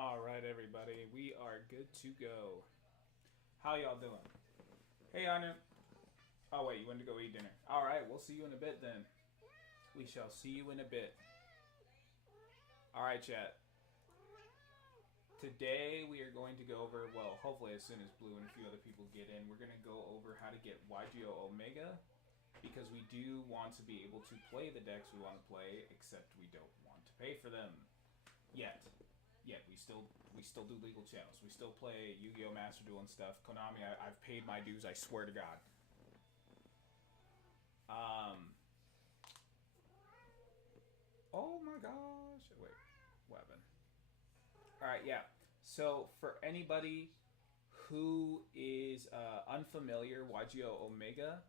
All right, everybody, we are good to go. How y'all doing? Hey, Anya. Oh wait, you went to go eat dinner. All right, we'll see you in a bit then. We shall see you in a bit. All right, chat. Today we are going to go over, well, hopefully as soon as Blue and a few other people get in, we're going to go over how to get YGO Omega because we do want to be able to play the decks we want to play, except we don't want to pay for them yet. Yet we still do legal channels. We still play Yu-Gi-Oh! Master Duel and stuff. Konami, I've paid my dues. I swear to God. Um. Oh my gosh. Wait. Weapon. All right. Yeah. So for anybody who is unfamiliar, YGO Omega,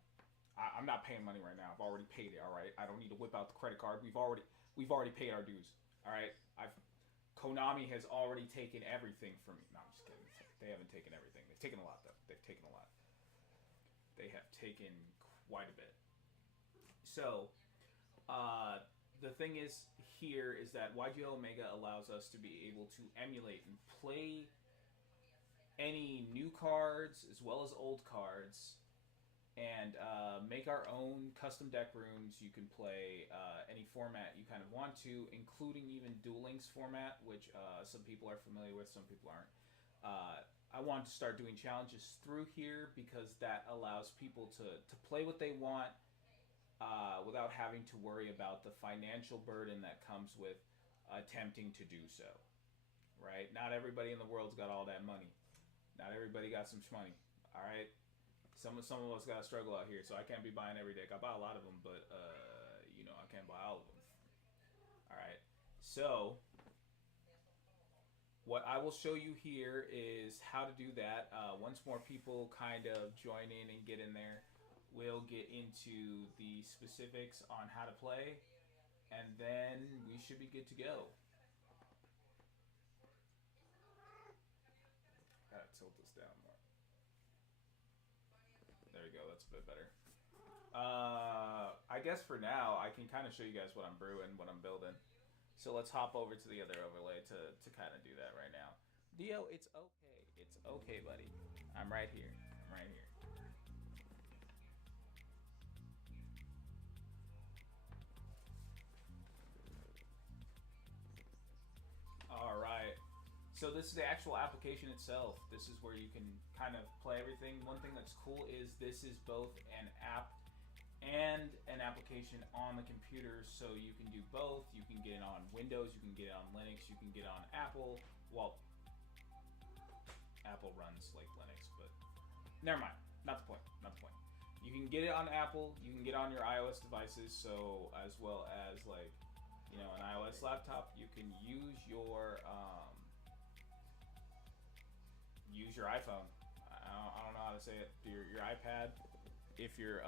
I'm not paying money right now. I've already paid it. All right. I don't need to whip out the credit card. We've already paid our dues. All right. Konami has already taken everything from me. No, I'm just kidding. They haven't taken everything. They've taken a lot, though. They've taken a lot. They have taken quite a bit. So, the thing is here is that YGO Omega allows us to be able to emulate and play any new cards as well as old cards and make our own custom deck rooms. You can play any format you kind of want to, including even Duel Links format, which some people are familiar with, some people aren't. I want to start doing challenges through here because that allows people to play what they want without having to worry about the financial burden that comes with attempting to do so. Right? Not everybody in the world's got all that money. Not everybody got some money. All right? Some of us gotta struggle out here, so I can't be buying every deck. I buy a lot of them, but I can't buy all of them. All right. So what I will show you here is how to do that. Once more people kind of join in and get in there, we'll get into the specifics on how to play, and then we should be good to go. Gotta tilt this down more. There we go. That's a bit better. I guess for now, I can kind of show you guys what I'm brewing, what I'm building. So let's hop over to the other overlay to kind of do that right now. Dio, it's okay. It's okay, buddy. I'm right here. I'm right here. All right. So this is the actual application itself. This is where you can kind of play everything. One thing that's cool is this is both an app and an application on the computer, so you can do both. You can get it on Windows, you can get it on Linux, you can get it on Apple. Well, Apple runs like Linux, but never mind. Not the point. Not the point. You can get it on Apple. You can get it on your iOS devices. So as well as like, an iOS laptop, you can use your iPhone. I don't know how to say it. Your iPad. If you're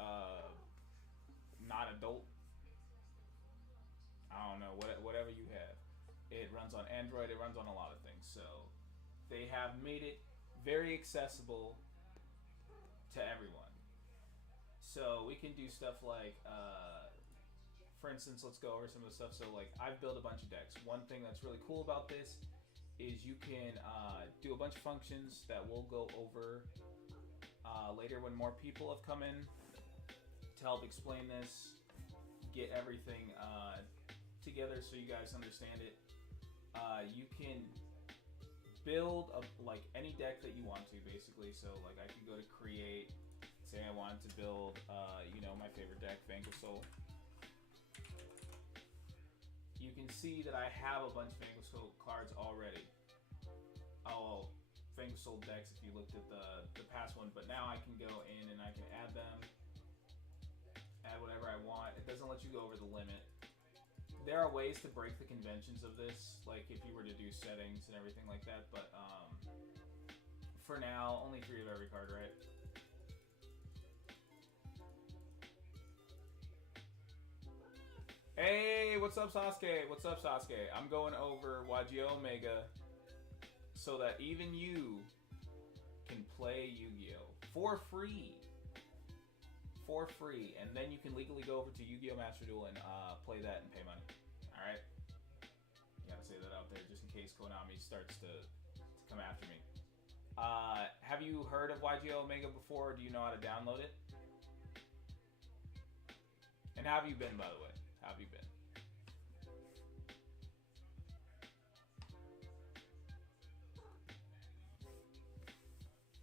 not adult, I don't know, whatever you have. It runs on Android. It runs on a lot of things. So they have made it very accessible to everyone. So we can do stuff like, for instance, let's go over some of the stuff. So like I've built a bunch of decks. One thing that's really cool about this is you can do a bunch of functions that we'll go over later when more people have come in to help explain this, get everything together so you guys understand it. You can build like any deck that you want to, basically. So like I can go to create, say I wanted to build my favorite deck, Vanquish Soul. You can see that I have a bunch of Vanquish Soul cards already. Oh, Vanquish Soul decks if you looked at the past one, but now I can go in and I can add them, add whatever I want. It doesn't let you go over the limit. There are ways to break the conventions of this, like if you were to do settings and everything like that, but for now, only 3 of every card, right? Hey, what's up, Sasuke? What's up, Sasuke? I'm going over YGO Omega so that even you can play Yu-Gi-Oh! For free. For free. And then you can legally go over to Yu-Gi-Oh! Master Duel and play that and pay money. Alright? You gotta say that out there just in case Konami starts to come after me. Have you heard of YGO Omega before? Do you know how to download it? And how have you been, by the way? How have you been?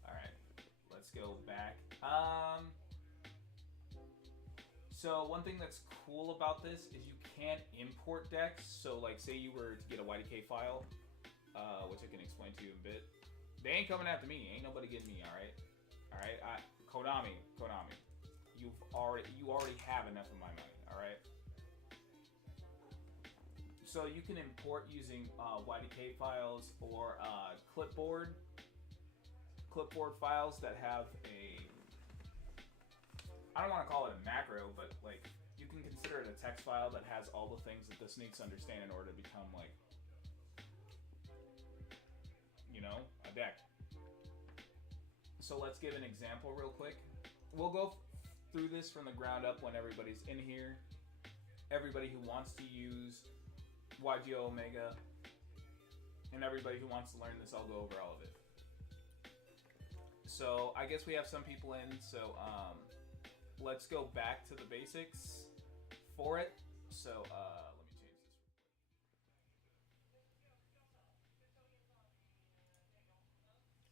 All right, let's go back. So one thing that's cool about this is you can't import decks. So like, say you were to get a YDK file, which I can explain to you in a bit. They ain't coming after me. Ain't nobody getting me. All right, all right. Konami, you already have enough of my money. All right. So you can import using YDK files or clipboard files that have a, I don't want to call it a macro, but like you can consider it a text file that has all the things that this needs to understand in order to become like, you know, a deck. So let's give an example real quick. We'll go through this from the ground up when everybody's in here. Everybody who wants to use YGO Omega and everybody who wants to learn this, I'll go over all of it. So I guess we have some people in, so let's go back to the basics for it. So let me change this real quick.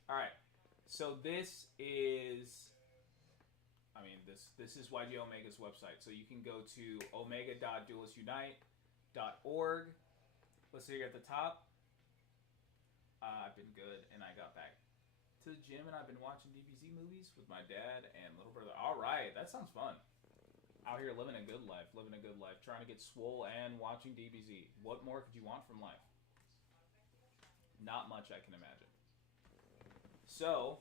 All right. So this is, I mean, this is YGO Omega's website. So you can go to omega.duelisunite.org. Let's see here at the top. I've been good, and I got back to the gym, and I've been watching DBZ movies with my dad and little brother. All right, that sounds fun. Out here living a good life, trying to get swole and watching DBZ. What more could you want from life? Not much, I can imagine. So,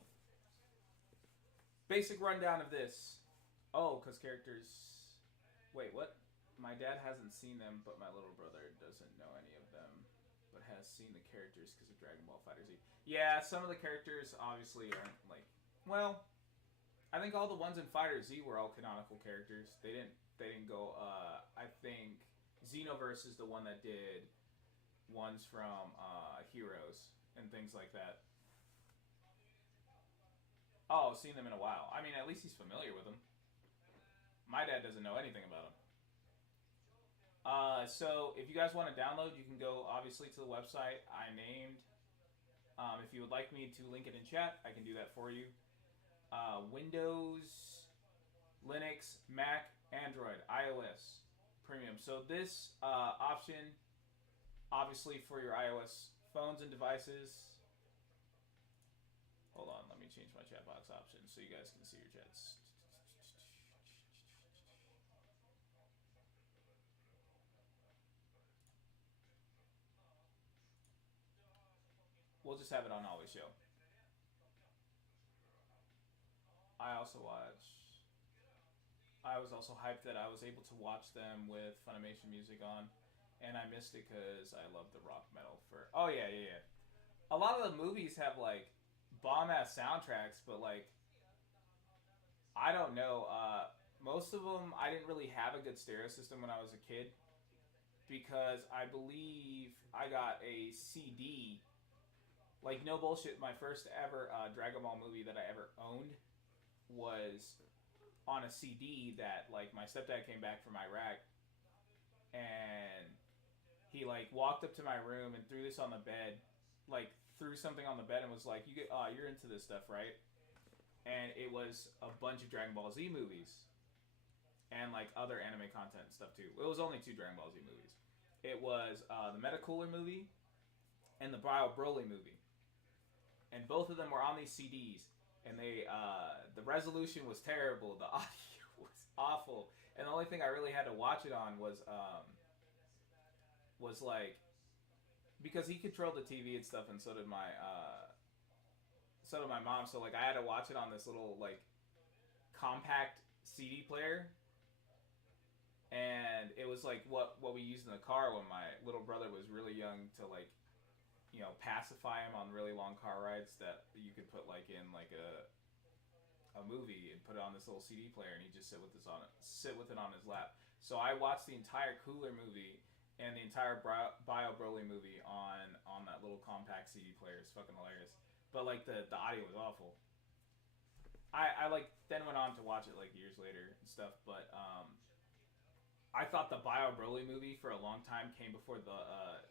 basic rundown of this. Oh, because characters... Wait, what? My dad hasn't seen them, but my little brother doesn't know any of them, but has seen the characters because of Dragon Ball FighterZ. Yeah, some of the characters obviously aren't like... Well, I think all the ones in FighterZ were all canonical characters. They didn't go... I think Xenoverse is the one that did ones from Heroes and things like that. Oh, seen them in a while. I mean, at least he's familiar with them. My dad doesn't know anything about them. So if you guys want to download, you can go obviously to the website I named. If you would like me to link it in chat, I can do that for you. Windows, Linux, Mac, Android, iOS, Premium. So this option, obviously for your iOS phones and devices. Hold on, let me change my chat box option so you guys can see your chats. We'll just have it on Always Show. I was also hyped that I was able to watch them with Funimation music on, and I missed it because I love the rock metal for... Oh, yeah. A lot of the movies have, like, bomb-ass soundtracks, but, like, I don't know. Most of them, I didn't really have a good stereo system when I was a kid, because I believe I got a CD. Like, no bullshit, my first ever Dragon Ball movie that I ever owned was on a CD that, like, my stepdad came back from Iraq, and he, like, walked up to my room and threw this on the bed, like, threw something on the bed and was like, you're into this stuff, right? And it was a bunch of Dragon Ball Z movies. And, like, other anime content and stuff, too. It was only 2 Dragon Ball Z movies. It was the Metacooler movie and the Bio Broly movie. And both of them were on these CDs. And they, the resolution was terrible. The audio was awful. And the only thing I really had to watch it on was like... Because he controlled the TV and stuff, and so did my mom. So, like, I had to watch it on this little, like, compact CD player. And it was, like, what we used in the car when my little brother was really young to, like, you know, pacify him on really long car rides that you could put, like, in, like, a movie and put it on this little CD player, and he'd just sit with it on his lap. So I watched the entire Cooler movie, and the entire Bio Broly movie on that little compact CD player. It's fucking hilarious. But like the audio was awful. I like then went on to watch it like years later and stuff. But I thought the Bio Broly movie for a long time came before the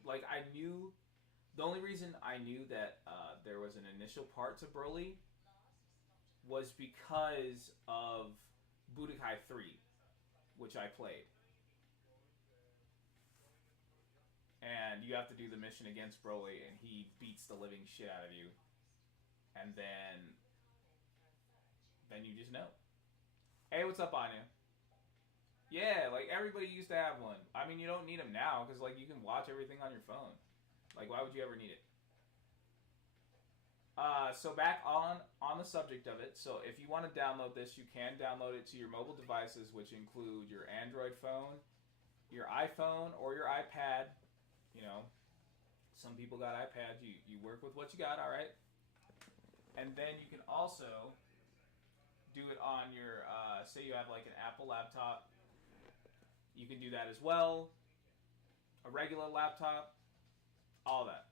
like I knew the only reason I knew that there was an initial part to Broly was because of Budokai 3, which I played. And you have to do the mission against Broly, and he beats the living shit out of you. And then you just know. Hey, what's up, Anu? Yeah, like everybody used to have one. I mean, you don't need them now because like you can watch everything on your phone. Like, why would you ever need it? So back on the subject of it. So if you want to download this, you can download it to your mobile devices, which include your Android phone, your iPhone, or your iPad. You know, some people got iPads. You work with what you got, all right? And then you can also do it on your, say you have like an Apple laptop. You can do that as well. A regular laptop, all that.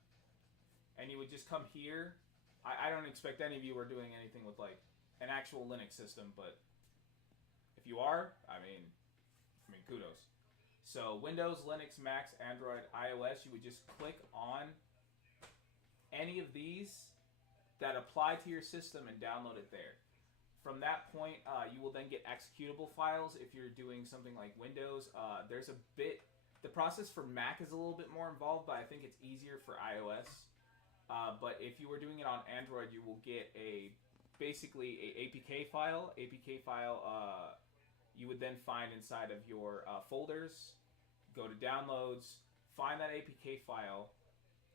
And you would just come here. I don't expect any of you are doing anything with like an actual Linux system, but if you are, I mean, kudos. So Windows, Linux, Macs, Android, iOS, you would just click on any of these that apply to your system and download it there. From that point, you will then get executable files. If you're doing something like Windows, there's a bit. The process for Mac is a little bit more involved, but I think it's easier for iOS. But if you were doing it on Android, you will get basically a APK file. APK file you would then find inside of your folders. Go to downloads, find that APK file,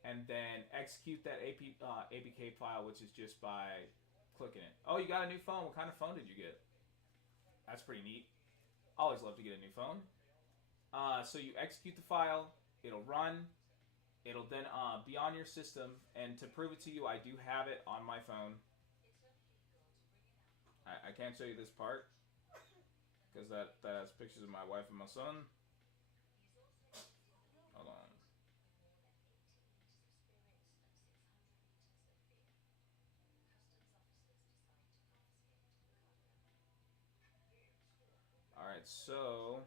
and then execute that APK file, which is just by clicking it. Oh, you got a new phone. What kind of phone did you get? That's pretty neat. Always love to get a new phone. So you execute the file. It'll run. It'll then be on your system, and to prove it to you, I do have it on my phone. I can't show you this part because that has pictures of my wife and my son. Hold on. Alright, so...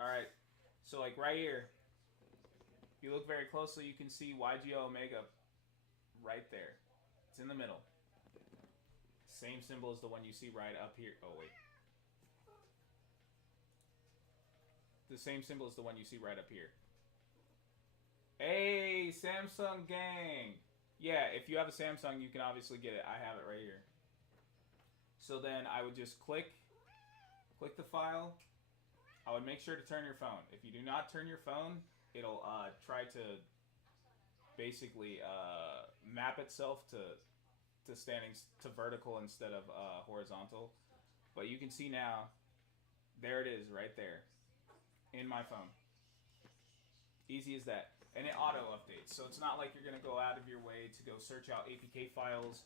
Alright, so like right here, if you look very closely, you can see YGO Omega right there. It's in the middle. Same symbol as the one you see right up here. Oh, wait. The same symbol as the one you see right up here. Hey, Samsung gang! Yeah, if you have a Samsung, you can obviously get it. I have it right here. So then I would just click the file. I would make sure to turn your phone. If you do not turn your phone, it'll try to basically map itself to standing to vertical instead of horizontal. But you can see now, there it is right there in my phone. Easy as that. And it auto updates. So it's not like you're going to go out of your way to go search out APK files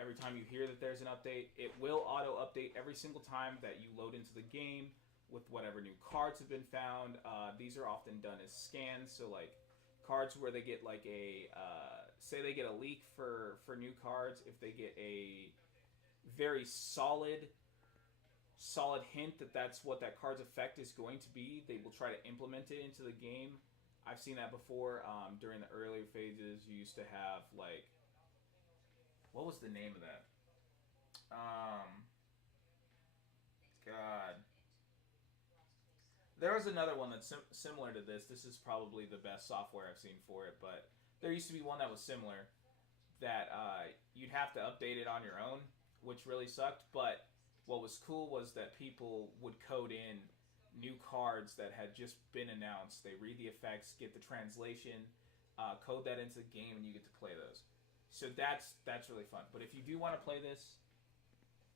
every time you hear that there's an update. It will auto update every single time that you load into the game with whatever new cards have been found. These are often done as scans. So like cards where they get like a say they get a leak for new cards. If they get a very solid hint that that's what that card's effect is going to be, they will try to implement it into the game. I've seen that before. During the earlier phases, you used to have like, what was the name of that? God. There was another one that's similar to this. This is probably the best software I've seen for it, but there used to be one that was similar that you'd have to update it on your own, which really sucked. But what was cool was that people would code in new cards that had just been announced. They read the effects, get the translation, code that into the game, and you get to play those. So that's really fun. But if you do want to play this,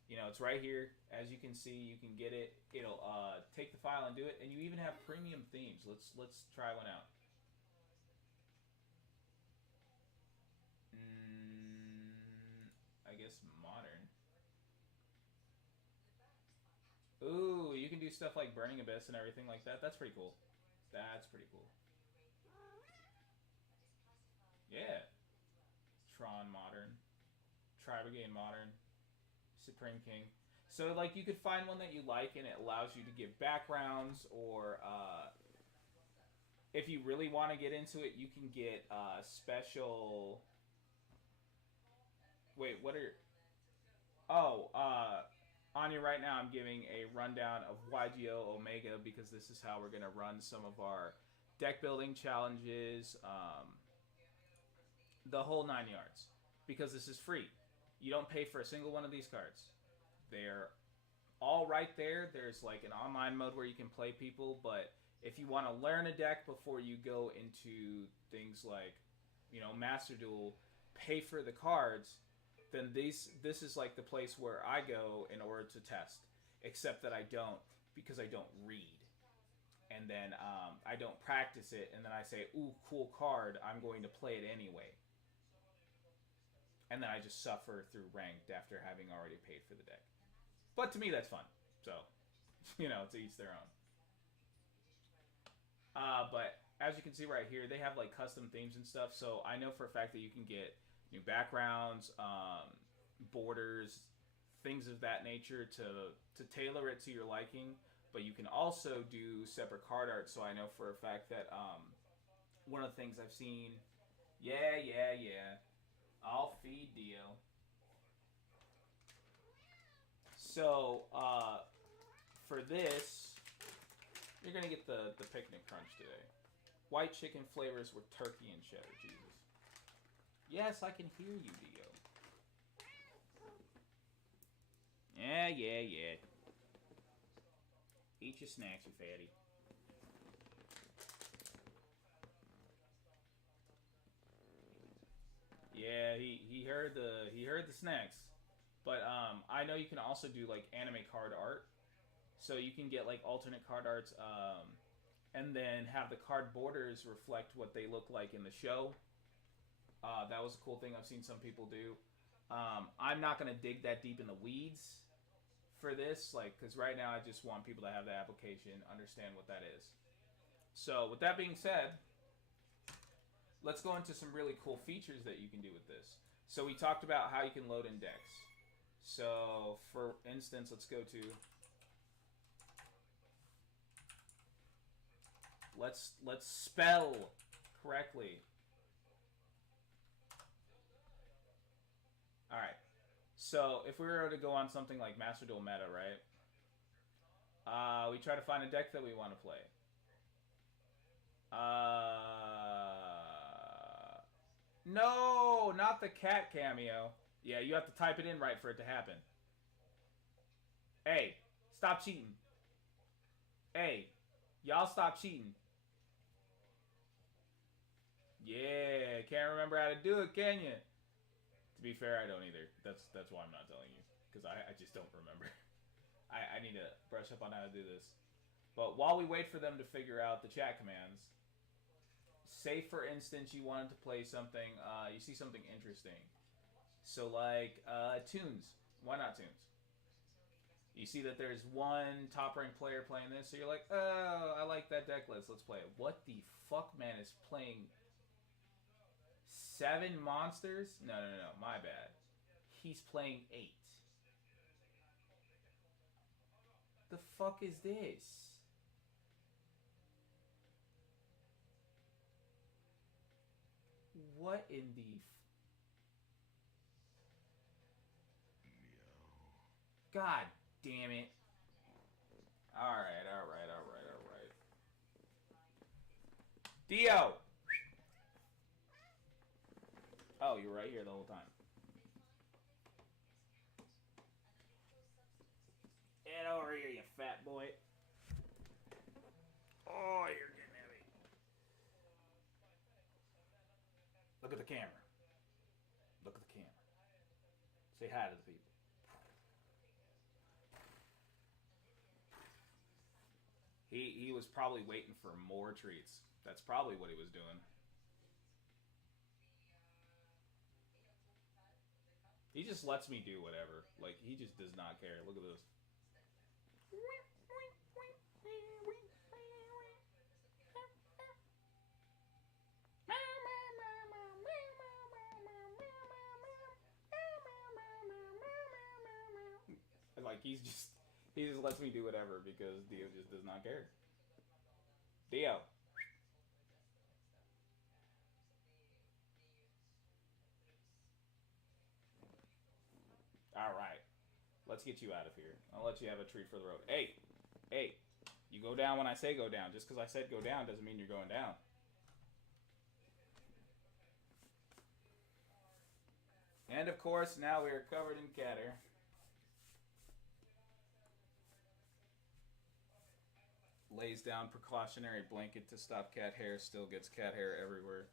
you know, it's right here. As you can see, you can get it. It'll take the file and do it, and you even have premium themes. Let's try one out. I guess modern. Ooh, you can do stuff like Burning Abyss and everything like that. That's pretty cool. That's pretty cool. Yeah. Tron Modern. Tribrigade Modern. Supreme King. So, like, you could find one that you like and it allows you to give backgrounds, or if you really want to get into it, you can get special. Wait, what are. Oh, on you right now, I'm giving a rundown of YGO Omega because this is how we're going to run some of our deck building challenges, the whole 9 yards. Because this is free. You don't pay for a single one of these cards. They're all right there. There's like an online mode where you can play people, but if you want to learn a deck before you go into things like, Master Duel, pay for the cards, then this is like the place where I go in order to test. Except that I don't, because I don't read. And then I don't practice it, and then I say, ooh, cool card, I'm going to play it anyway. And then I just suffer through ranked after having already paid for the deck. But to me, that's fun. So, to each their own. But as you can see right here, they have like custom themes and stuff. So I know for a fact that you can get new backgrounds, borders, things of that nature to tailor it to your liking. But you can also do separate card art. So I know for a fact that one of the things I've seen, yeah, I'll feed Dio. So for this, you're gonna get the picnic crunch today. White chicken flavors with turkey and cheddar. Jesus. Yes, I can hear you, Dio. Yeah. Eat your snacks, you fatty. Yeah, he heard the snacks. But I know you can also do like anime card art. So you can get like alternate card arts, and then have the card borders reflect what they look like in the show. That was a cool thing I've seen some people do. I'm not gonna dig that deep in the weeds for this, like, because right now I just want people to have the application, understand what that is. So with that being said, let's go into some really cool features that you can do with this. So we talked about how you can load in decks. So for instance, let's go to let's spell correctly. All right. So if we were to go on something like Master Duel Meta, right? We try to find a deck that we want to play. No, not the cat cameo. Yeah, you have to type it in right for it to happen. Hey, stop cheating. Hey, y'all stop cheating. Yeah, can't remember how to do it, can you? To be fair, I don't either. That's why I'm not telling you, because I just don't remember. I need to brush up on how to do this. But while we wait for them to figure out the chat commands, say for instance you wanted to play something, you see something interesting. So like tunes. Why not tunes? You see that there's one top ranked player playing this, so you're like, oh, I like that deck list. Let's play it. What the fuck, man, is playing 7 monsters? No, my bad. He's playing 8. The fuck is this? What in the... God damn it. Alright. Dio! Oh, you're right here the whole time. Get over here, you fat boy. Oh, you're getting heavy. Look at the camera. Look at the camera. Say hi to the people. He was probably waiting for more treats. That's probably what he was doing. He just lets me do whatever. Like, he just does not care. Look at this. Like he just lets me do whatever because Dio just does not care. Dio. All right. Let's get you out of here. I'll let you have a treat for the road. Hey, hey, you go down when I say go down. Just because I said go down doesn't mean you're going down. And of course, now we are covered in cat hair. Lays down precautionary blanket to stop cat hair. Still gets cat hair everywhere.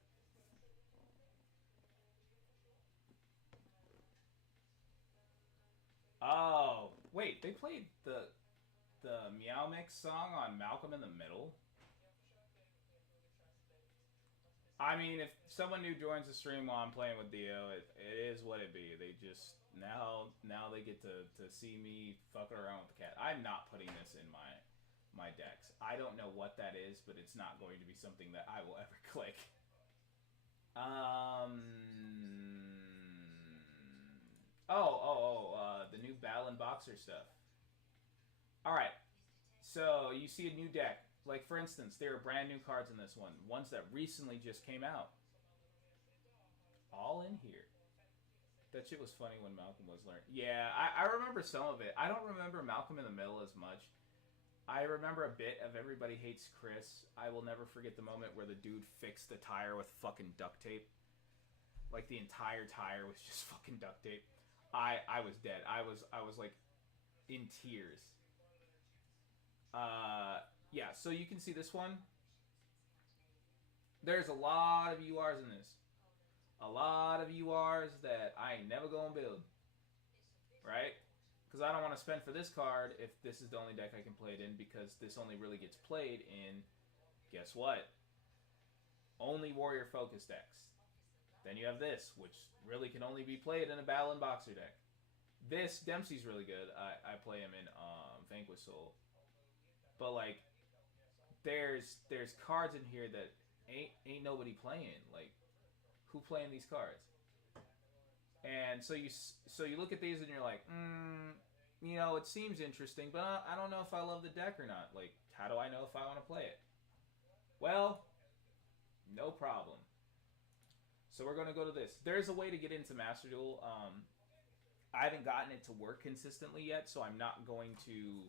Oh, wait, they played the Meow Mix song on Malcolm in the Middle. I mean, if someone new joins the stream while I'm playing with Dio, it is what it be. They just now they get to see me fucking around with the cat. I'm not putting this in my decks. I don't know what that is, but it's not going to be something that I will ever click. Um. The new Balan Boxer stuff. All right. So you see a new deck. Like for instance, there are brand new cards in this one. Ones that recently just came out. All in here. That shit was funny when Malcolm was learning. Yeah, I remember some of it. I don't remember Malcolm in the Middle as much. I remember a bit of Everybody Hates Chris. I will never forget the moment where the dude fixed the tire with fucking duct tape. Like the entire tire was just fucking duct tape. I was dead. I was like in tears. Yeah, so you can see this one. There's a lot of URs in this. A lot of URs that I ain't never gonna build. Right? Because I don't want to spend for this card if this is the only deck I can play it in, because this only really gets played in, guess what? Only Warrior Focus decks. Then you have this, which really can only be played in a Balan Boxer deck. This, Dempsey's really good. I play him in Vanquish Soul. But like, there's cards in here that ain't nobody playing. Like, who playing these cards? And so you look at these and you're like, you know, it seems interesting, but I don't know if I love the deck or not. Like, how do I know if I want to play it? Well, no problem. So we're going to go to this. There's a way to get into Master Duel. I haven't gotten it to work consistently yet, so I'm not going to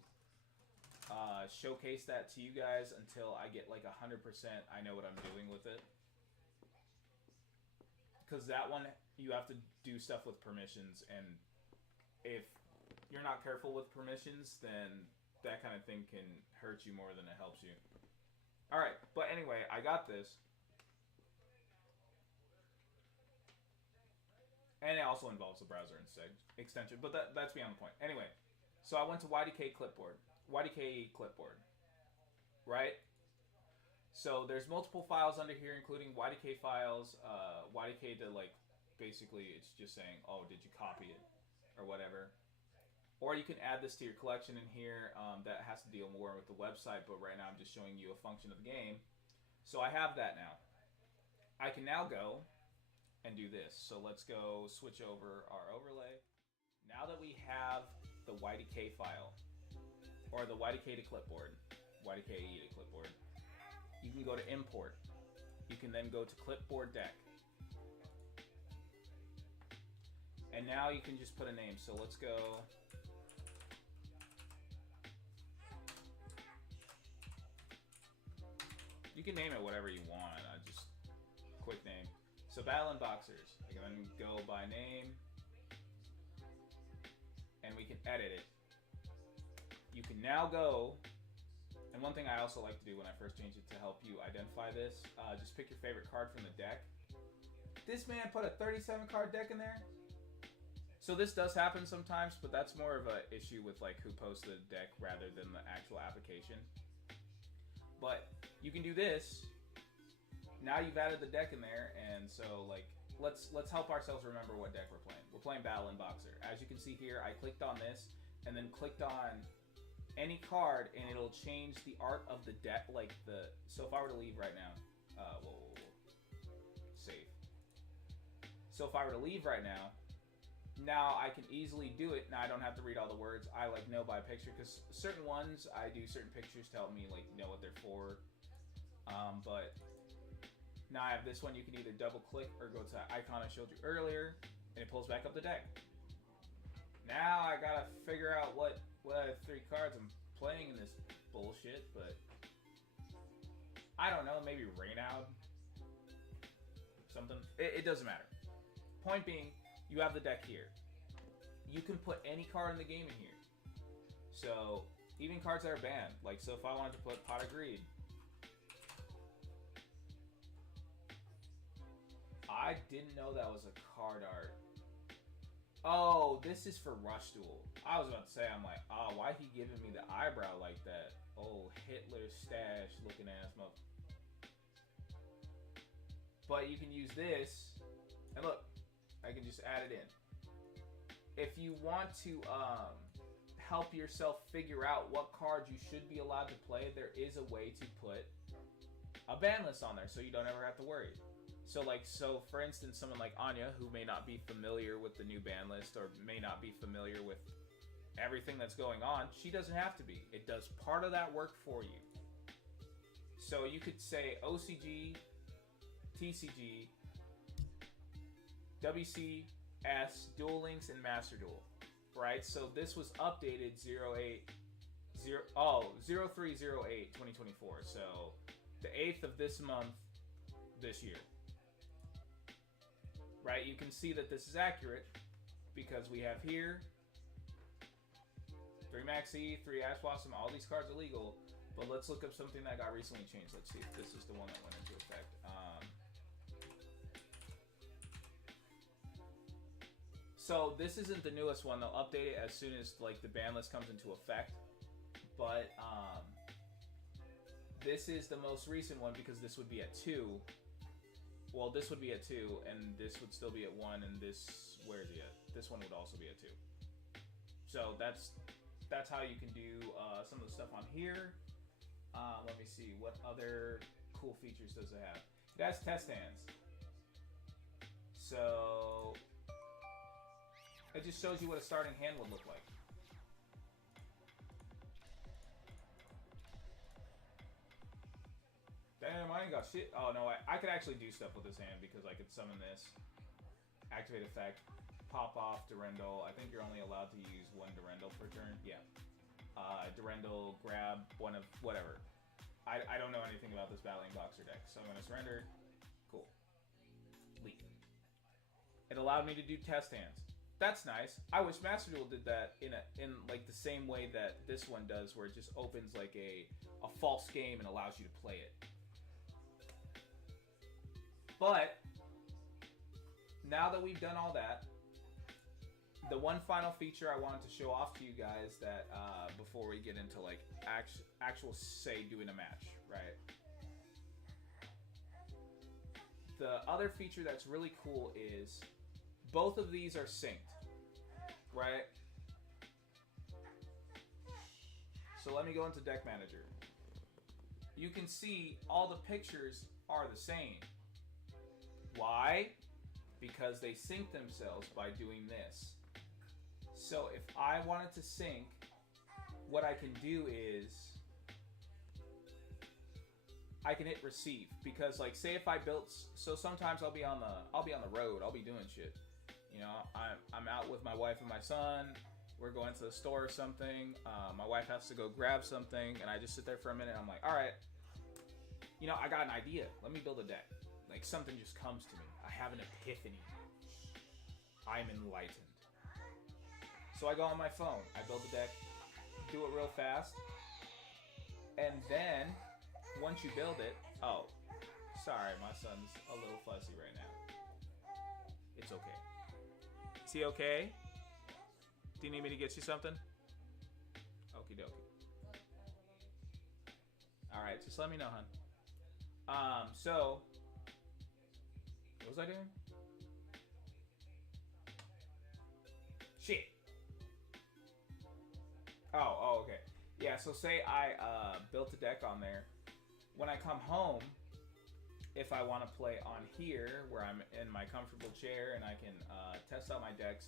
showcase that to you guys until I get like 100% I know what I'm doing with it. Because that one, you have to do stuff with permissions, and if you're not careful with permissions, then that kind of thing can hurt you more than it helps you. Alright, but anyway, I got this. And it also involves the browser extension, but that's beyond the point. Anyway, so I went to YDK Clipboard. YDK Clipboard. Right? So there's multiple files under here, including YDK files. YDK to, like, basically it's just saying, oh, did you copy it? Or whatever. Or you can add this to your collection in here. That has to deal more with the website, but right now I'm just showing you a function of the game. So I have that now. I can now go and do this. So let's go switch over our overlay. Now that we have the YDK file, or the YDK to clipboard, YDKE to clipboard, you can go to import. You can then go to clipboard deck. And now you can just put a name. So let's go. You can name it whatever you want. Just quick name. So Balan Boxers. I can then go by name, and we can edit it. You can now go, and one thing I also like to do when I first change it to help you identify this, just pick your favorite card from the deck. This man put a 37 card deck in there. So this does happen sometimes, but that's more of an issue with like who posts the deck rather than the actual application. But you can do this. Now you've added the deck in there, and so like let's help ourselves remember what deck we're playing. We're playing Balan Boxer. As you can see here, I clicked on this and then clicked on any card and it'll change the art of the deck. Like so if I were to leave right now, save. So if I were to leave right now, now I can easily do it. Now I don't have to read all the words. I like know by picture because certain ones I do certain pictures to help me like know what they're for. But now I have this one. You can either double click or go to the icon I showed you earlier, and it pulls back up the deck. Now I gotta figure out what 3 cards I'm playing in this bullshit, but I don't know. Maybe Reynaud, something. It doesn't matter. Point being, you have the deck here. You can put any card in the game in here. So, even cards that are banned. Like, so if I wanted to put Pot of Greed. I didn't know that was a card art. Oh, this is for Rush Duel. I was about to say, I'm like, oh, why he giving me the eyebrow like that? Oh, Hitler stash looking ass mother. But you can use this, and look, I can just add it in. If you want to help yourself figure out what cards you should be allowed to play, there is a way to put a ban list on there so you don't ever have to worry. So for instance, someone like Anya, who may not be familiar with the new ban list or may not be familiar with everything that's going on, she doesn't have to be. It does part of that work for you. So you could say OCG, TCG, WCS, Duel Links, and Master Duel, right? So this was updated 03/08/2024. So the 8th of this month, this year, right? You can see that this is accurate because we have here 3 Maxi, 3 Ash Blossom, all these cards are legal. But let's look up something that got recently changed. Let's see if this is the one that went into effect. So this isn't the newest one. They'll update it as soon as like the ban list comes into effect. But this is the most recent one because this would be at 2. Well, this would be at 2, and this would still be at 1, and this, where is he at? This one would also be at 2. So that's how you can do some of the stuff on here. Let me see, what other cool features does it have? It has test hands. So it just shows you what a starting hand would look like. Damn, I ain't got shit. Oh no, I could actually do stuff with this hand because I could summon this, activate effect, pop off Durendal. I think you're only allowed to use 1 Durendal per turn. Yeah. Durendal, grab one of whatever. I don't know anything about this Battling Boxer deck, so I'm gonna surrender. Cool. Leave. It allowed me to do test hands. That's nice. I wish Master Duel did that in like the same way that this one does, where it just opens like a false game and allows you to play it. But now that we've done all that, the one final feature I wanted to show off to you guys that before we get into like actual say doing a match, right? The other feature that's really cool is both of these are synced, right? So let me go into Deck Manager. You can see all the pictures are the same. Why? Because they sync themselves by doing this. So if I wanted to sync, what I can do is I can hit receive, because like say if I built, so sometimes I'll be on the road, I'll be doing shit. You know, I'm out with my wife and my son. We're going to the store or something. My wife has to go grab something, and I just sit there for a minute. I'm like, all right, you know, I got an idea. Let me build a deck. Like something just comes to me. I have an epiphany. I'm enlightened. So I go on my phone. I build a deck, do it real fast, and then once you build it, oh, sorry, my son's a little fuzzy right now. It's okay. Is he okay? Do you need me to get you something? Okie dokie. Alright, just let me know, hun. So, what was I doing? Shit. Oh, okay. Yeah, so say I built a deck on there. When I come home, if I want to play on here, where I'm in my comfortable chair and I can test out my decks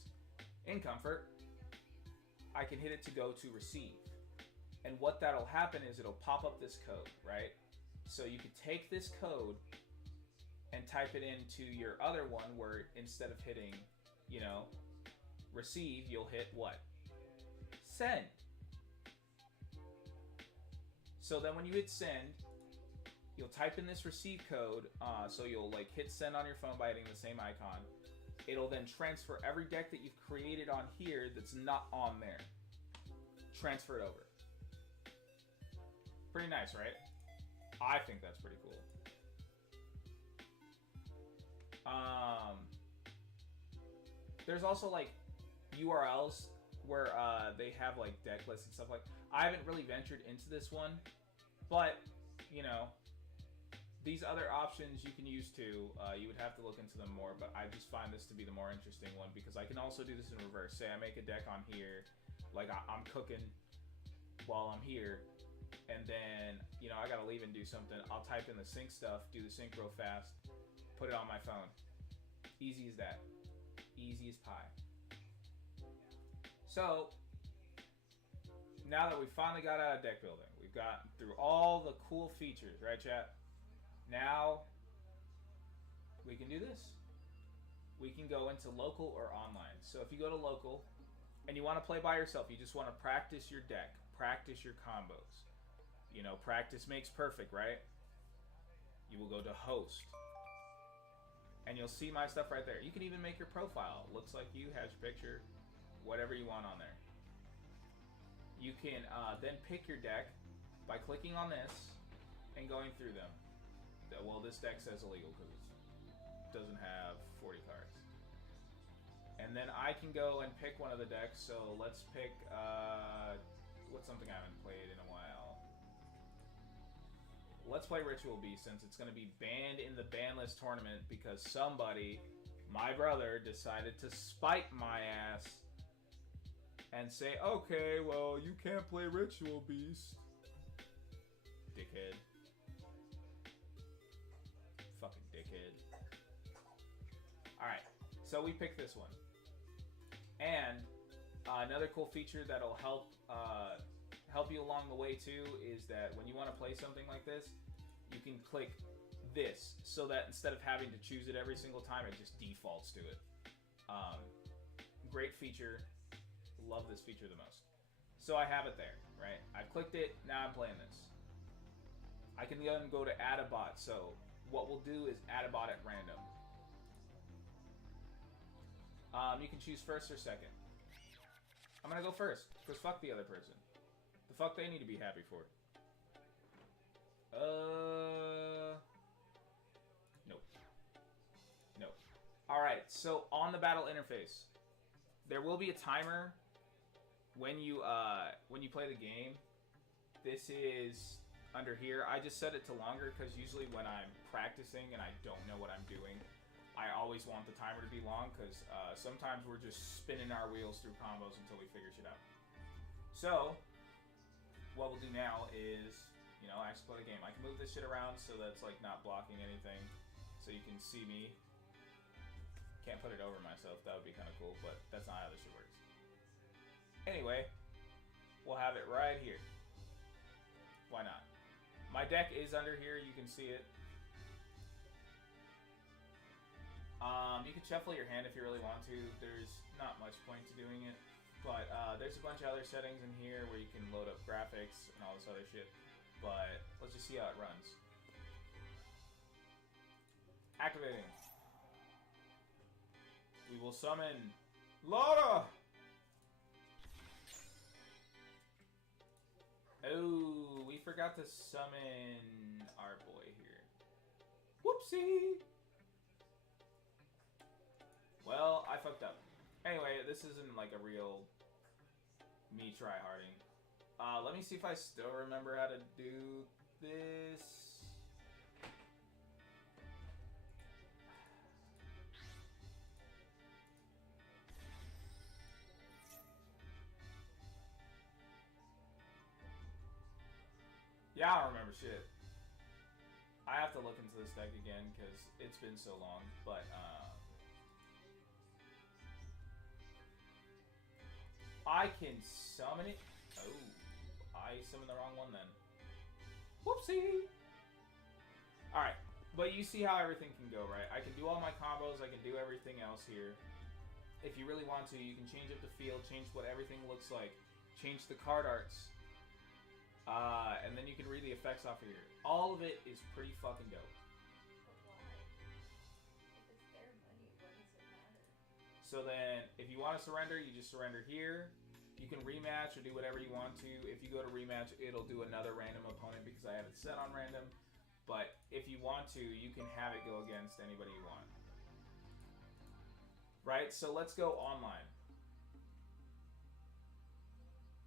in comfort, I can hit it to go to receive. And what that'll happen is it'll pop up this code, right? So you could take this code and type it into your other one where instead of hitting, you know, receive, you'll hit what? Send. So then when you hit send, you'll type in this receive code. So you'll like hit send on your phone by hitting the same icon. It'll then transfer every deck that you've created on here that's not on there. Transfer it over. Pretty nice, right? I think that's pretty cool. There's also like URLs where they have like deck lists and stuff like. I haven't really ventured into this one, but you know, these other options you can use too. You would have to look into them more, but I just find this to be the more interesting one because I can also do this in reverse. Say I make a deck on here, like I'm cooking while I'm here, and then you know I gotta leave and do something. I'll type in the sync stuff, do the sync real fast, put it on my phone. Easy as that. Easy as pie. So now that we finally got out of deck building, we've gotten through all the cool features, right, chat? Now we can do this. We can go into local or online. So if you go to local and you want to play by yourself, you just want to practice your deck, practice your combos. You know, practice makes perfect, right? You will go to host. And you'll see my stuff right there. You can even make your profile. Looks like you, has your picture, whatever you want on there. You can then pick your deck by clicking on this and going through them. Well, this deck says illegal because it doesn't have 40 cards. And then I can go and pick one of the decks. So let's pick, what's something I haven't played in a while? Let's play Ritual Beast since it's going to be banned in the ban list tournament because somebody, my brother, decided to spite my ass and say, okay, well, you can't play Ritual Beast. Dickhead. Fucking dickhead. Alright, so we picked this one. And another cool feature that'll help you along the way too is that when you want to play something like this, you can click this so that instead of having to choose it every single time, it just defaults to it. Great feature. Love this feature the most. So I have it there, right? I've clicked it, now I'm playing this. I can then go to add a bot. So what we'll do is add a bot at random. You can choose first or second. I'm gonna go first, because fuck the other person. The fuck they need to be happy for. Nope. Nope. Alright, so on the battle interface, there will be a timer when you play the game. This is under here. I just set it to longer because usually when I'm practicing and I don't know what I'm doing, I always want the timer to be long because sometimes we're just spinning our wheels through combos until we figure shit out. So what we'll do now is, you know, I actually play the game. I can move this shit around so that's like not blocking anything, so you can see me. Can't put it over myself. That would be kind of cool, but that's not how this shit works. Anyway, we'll have it right here. Why not? My deck is under here. You can see it. You can shuffle your hand if you really want to. There's not much point to doing it. But there's a bunch of other settings in here where you can load up graphics and all this other shit. But let's just see how it runs. Activating. We will summon Lara! Oh, we forgot to summon our boy here. Whoopsie! Well, I fucked up. Anyway, this isn't like a real me tryharding. Let me see if I still remember how to do this. Yeah, I don't remember shit. I have to look into this deck again because it's been so long. But I can summon it. Oh, I summoned the wrong one then. Whoopsie. All right, but you see how everything can go, right? I can do all my combos. I can do everything else here. If you really want to, you can change up the field, change what everything looks like, change the card arts, and then you can read the effects off of here. All of it is pretty fucking dope. But why? If it's their money, what does it matter? So then, if you want to surrender, you just surrender here. You can rematch or do whatever you want to. If you go to rematch, it'll do another random opponent because I have it set on random. But if you want to, you can have it go against anybody you want. Right, so let's go online.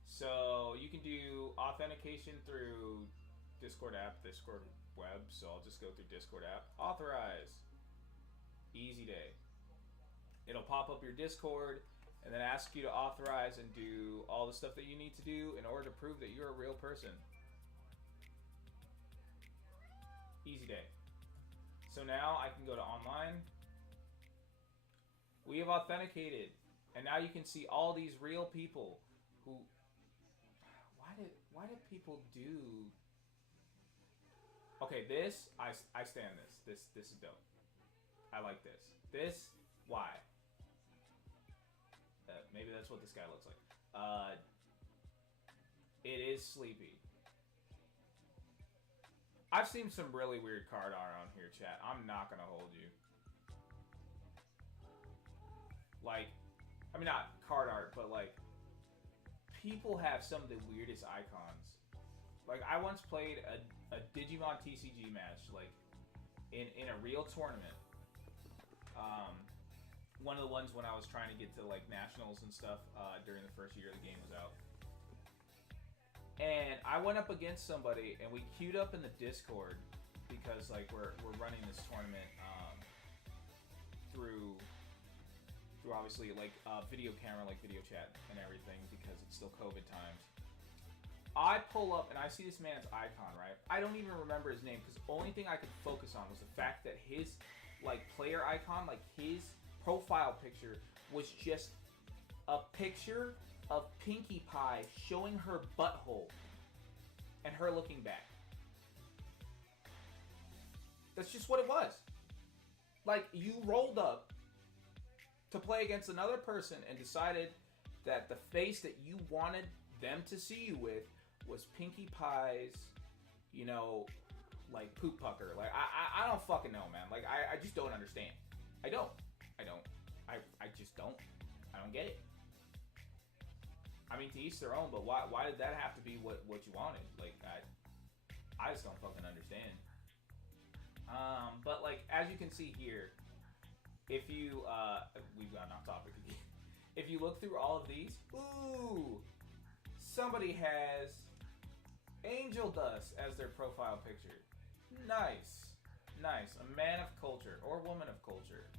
So you can do authentication through Discord app, Discord web. So I'll just go through Discord app. Authorize. Easy day. It'll pop up your Discord and then ask you to authorize and do all the stuff that you need to do in order to prove that you're a real person. Easy day. So now I can go to online. We have authenticated, and now you can see all these real people who. Why did people do? Okay, this I stand this. This is dope. I like this. This why? Maybe that's what this guy looks like. It is sleepy. I've seen some really weird card art on here, chat. I'm not gonna hold you. Like, I mean, not card art, but like, people have some of the weirdest icons. Like, I once played a Digimon TCG match, like, in a real tournament. One of the ones when I was trying to get to, like, nationals and stuff during the first year the game was out. And I went up against somebody, and we queued up in the Discord because, like, we're running this tournament through obviously like video camera, like video chat and everything because it's still COVID times. I pull up and I see this man's icon, right? I don't even remember his name because the only thing I could focus on was the fact that his like player icon, like his profile picture was just a picture of Pinkie Pie showing her butthole and her looking back. That's just what it was. Like, you rolled up to play against another person and decided that the face that you wanted them to see you with was Pinkie Pie's, you know, like poop pucker. Like, I don't fucking know, man. Like, I just don't understand. I just don't. I don't get it. I mean, to each their own, but why did that have to be what you wanted? Like, I just don't fucking understand. But like, as you can see here, if you, we've gotten off topic again. If you look through all of these, ooh, somebody has Angel Dust as their profile picture. Nice. Nice. A man of culture, or woman of culture.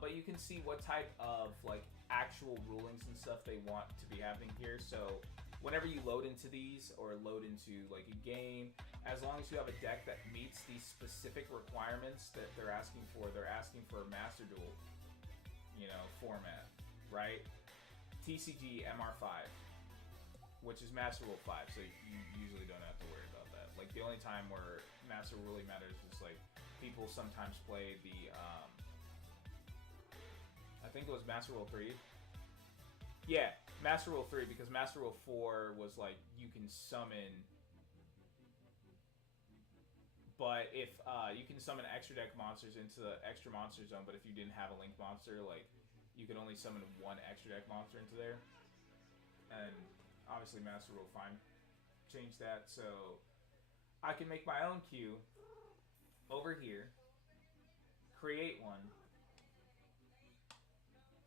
But you can see what type of, like, actual rulings and stuff they want to be happening here. So whenever you load into these or load into like a game, as long as you have a deck that meets these specific requirements that they're asking for a Master Duel, you know, format, right? TCG MR5, which is Master Rule 5, so you usually don't have to worry about that. Like, the only time where Master Rule really matters is like people sometimes play the I think it was Master Rule 3. Yeah, Master Rule 3, because Master Rule 4 was like, you can summon, but if, you can summon extra deck monsters into the extra monster zone, but if you didn't have a link monster, like, you could only summon one extra deck monster into there. And obviously Master Rule 5 changed that, so I can make my own queue over here, create one,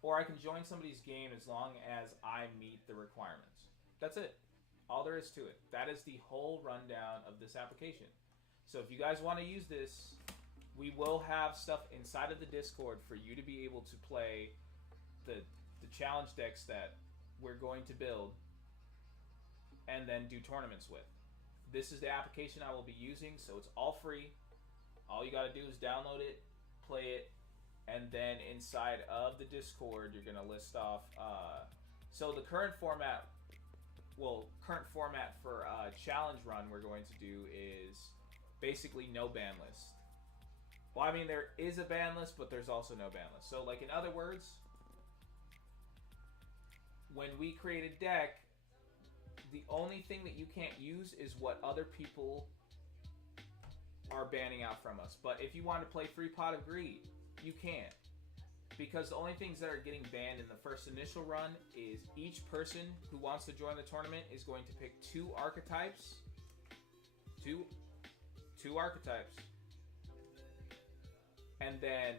or I can join somebody's game as long as I meet the requirements. That's it. All there is to it. That is the whole rundown of this application. So if you guys want to use this, we will have stuff inside of the Discord for you to be able to play the challenge decks that we're going to build. and then do tournaments with. This is the application I will be using, so it's all free. All you got to do is download it, play it, and then inside of the Discord, you're going to list off. So the current format for challenge run we're going to do is basically no ban list. Well, I mean, there is a ban list, but there's also no ban list. So, like, in other words, when we create a deck, the only thing that you can't use is what other people are banning out from us. But if you want to play Free Pot of Greed, you can. Because the only things that are getting banned in the first initial run is each person who wants to join the tournament is going to pick two archetypes. Two archetypes. And then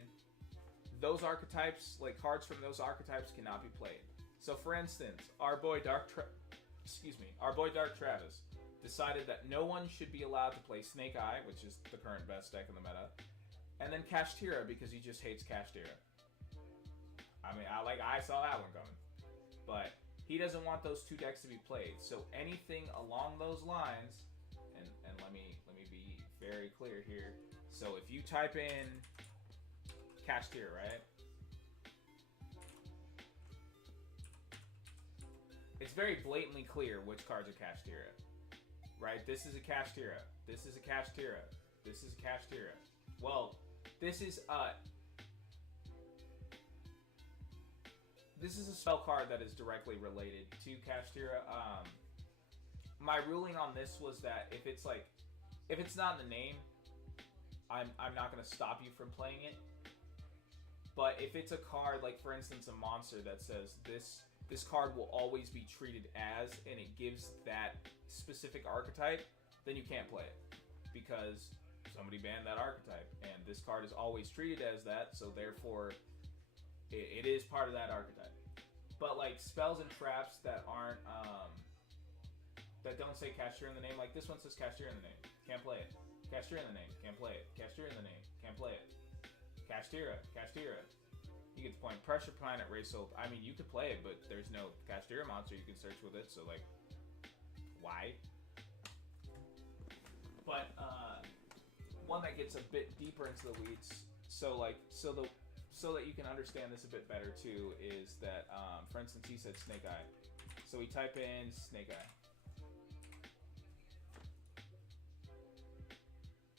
those archetypes, like cards from those archetypes, cannot be played. So for instance, our boy Dark Travis decided that no one should be allowed to play Snake Eye, which is the current best deck in the meta, and then Kashtira because he just hates Kashtira. I mean, I saw that one coming. But he doesn't want those two decks to be played. So anything along those lines, and let me be very clear here. So if you type in Kashtira, right? It's very blatantly clear which cards are Kashtira. Right? This is a Kashtira. This is a Kashtira. This is a Kashtira. Well, this is a spell card that is directly related to Kashtira. My ruling on this was that if it's not in the name, I'm not going to stop you from playing it. But if it's a card, like for instance a monster that says this card will always be treated as, and it gives that specific archetype, then you can't play it. Because somebody banned that archetype, and this card is always treated as that, so therefore it is part of that archetype. But like spells and traps that aren't that don't say Kashtira in the name, like this one says Kashtira in the name, can't play it. Kashtira in the name, can't play it. Kashtira in the name, can't play it. Kashtira. You get the point. Pressure Planet Race Hope. I mean, you could play it, but there's no Kashtira monster you can search with it, so like, why? But one that gets a bit deeper into the weeds, so that you can understand this a bit better too, is that for instance he said Snake Eye, so we type in Snake Eye.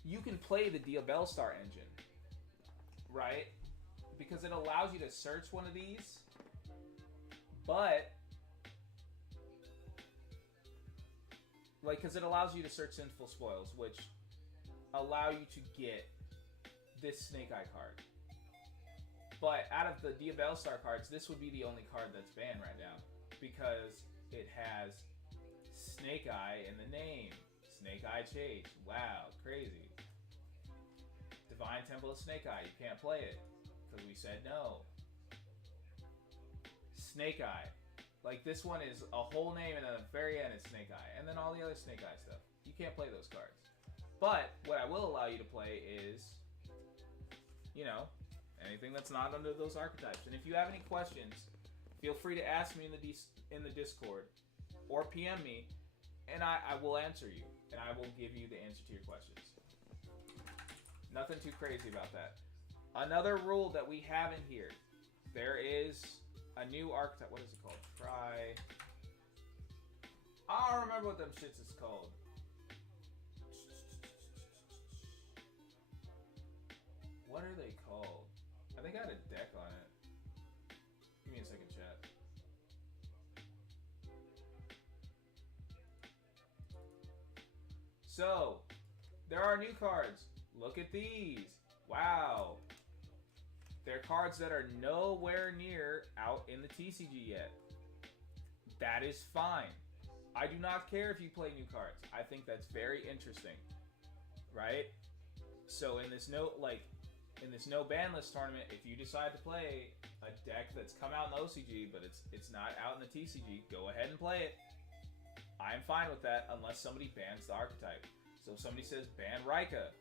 You can play the Diabellstar engine, right? Because it allows you to search one of these, but because it allows you to search Sinful Spoils, which allow you to get this Snake Eye card. But out of the Diabellstar cards, this would be the only card that's banned right now, because it has Snake Eye in the name. Snake Eye Chase. Wow, crazy. Divine Temple of Snake Eye. You can't play it because we said no. Snake Eye. Like this one is a whole name, and at the very end it's Snake Eye, and then all the other Snake Eye stuff. You can't play those cards. But what I will allow you to play is, anything that's not under those archetypes. And if you have any questions, feel free to ask me in the Discord, or PM me, and I will answer you, and I will give you the answer to your questions. Nothing too crazy about that. Another rule that we have in here, there is a new archetype. What is it called? I don't remember what them shits is called. What are they called? I think I had a deck on it. Give me a second, chat. So, there are new cards. Look at these. Wow. They're cards that are nowhere near out in the TCG yet. That is fine. I do not care if you play new cards. I think that's very interesting. Right? So in this no ban list tournament, if you decide to play a deck that's come out in the OCG, but it's not out in the TCG, go ahead and play it. I'm fine with that unless somebody bans the archetype. So if somebody says ban Rika,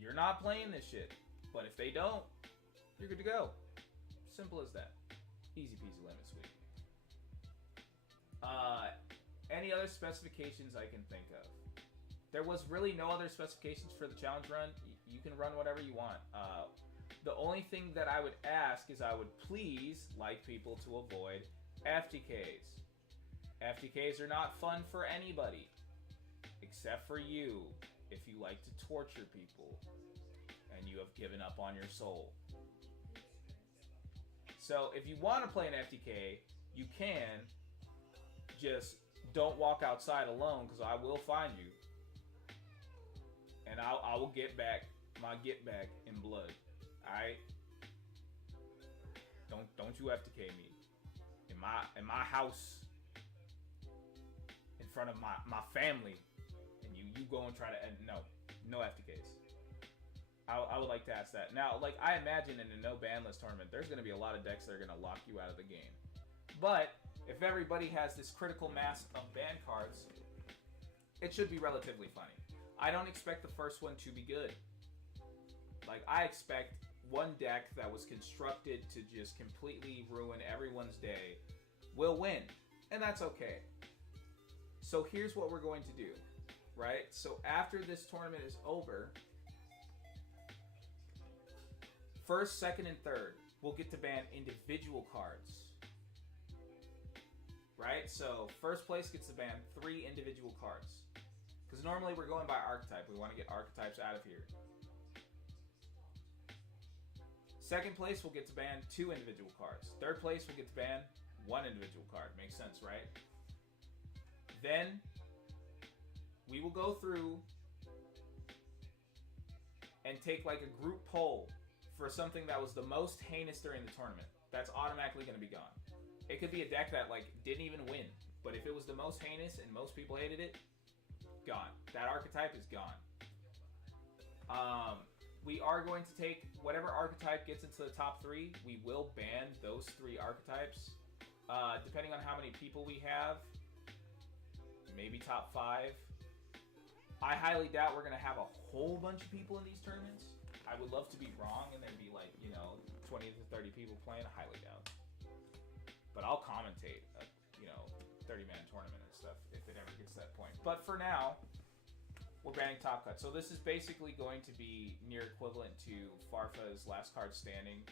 you're not playing this shit. But if they don't, you're good to go. Simple as that. Easy peasy lemon sweet. any other specifications I can think of. There was really no other specifications for the challenge run. You can run whatever you want. The only thing that I would ask is I would please like people to avoid FTKs. FTKs are not fun for anybody, except for you, if you like to torture people and you have given up on your soul. So if you want to play an FTK, you can. Just don't walk outside alone, because I will find you. And I will get back my get back in blood. Alright? Don't you FTK me. In my house. In front of my family. And you go and try to end. No FTKs. I would like to ask that. Now, like, I imagine in a no ban list tournament, there's going to be a lot of decks that are going to lock you out of the game. But if everybody has this critical mass of ban cards, it should be relatively funny. I don't expect the first one to be good. Like, I expect one deck that was constructed to just completely ruin everyone's day will win. And that's okay. So here's what we're going to do, right? So after this tournament is over, first, second, and third, we'll get to ban individual cards. Right? So first place gets to ban 3 individual cards. Because normally we're going by archetype. We want to get archetypes out of here. Second place will get to ban 2 individual cards. Third place will get to ban 1 individual card. Makes sense, right? Then we will go through and take like a group poll for something that was the most heinous during the tournament. That's automatically going to be gone. It could be a deck that like didn't even win, but if it was the most heinous and most people hated it, gone. That archetype is gone. We are going to take whatever archetype gets into the top 3. We will ban those 3 archetypes. Depending on how many people we have, maybe top 5. I highly doubt we're going to have a whole bunch of people in these tournaments. I would love to be wrong and there'd be like, 20 to 30 people playing. I highly doubt. But I'll commentate a, 30-man tournament and stuff if it ever gets to that point. But for now, we're banning Top Cut. So this is basically going to be near equivalent to Farfa's Last Card Standing,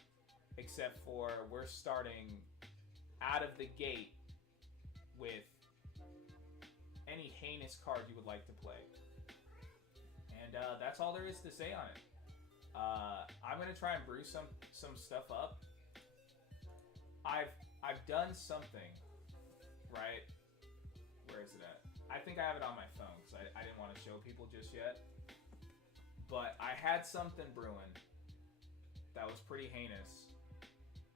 except for we're starting out of the gate with any heinous card you would like to play. And that's all there is to say on it. I'm gonna try and brew some stuff up. I've done something, right? Where is it at? I think I have it on my phone because I didn't want to show people just yet. But I had something brewing that was pretty heinous.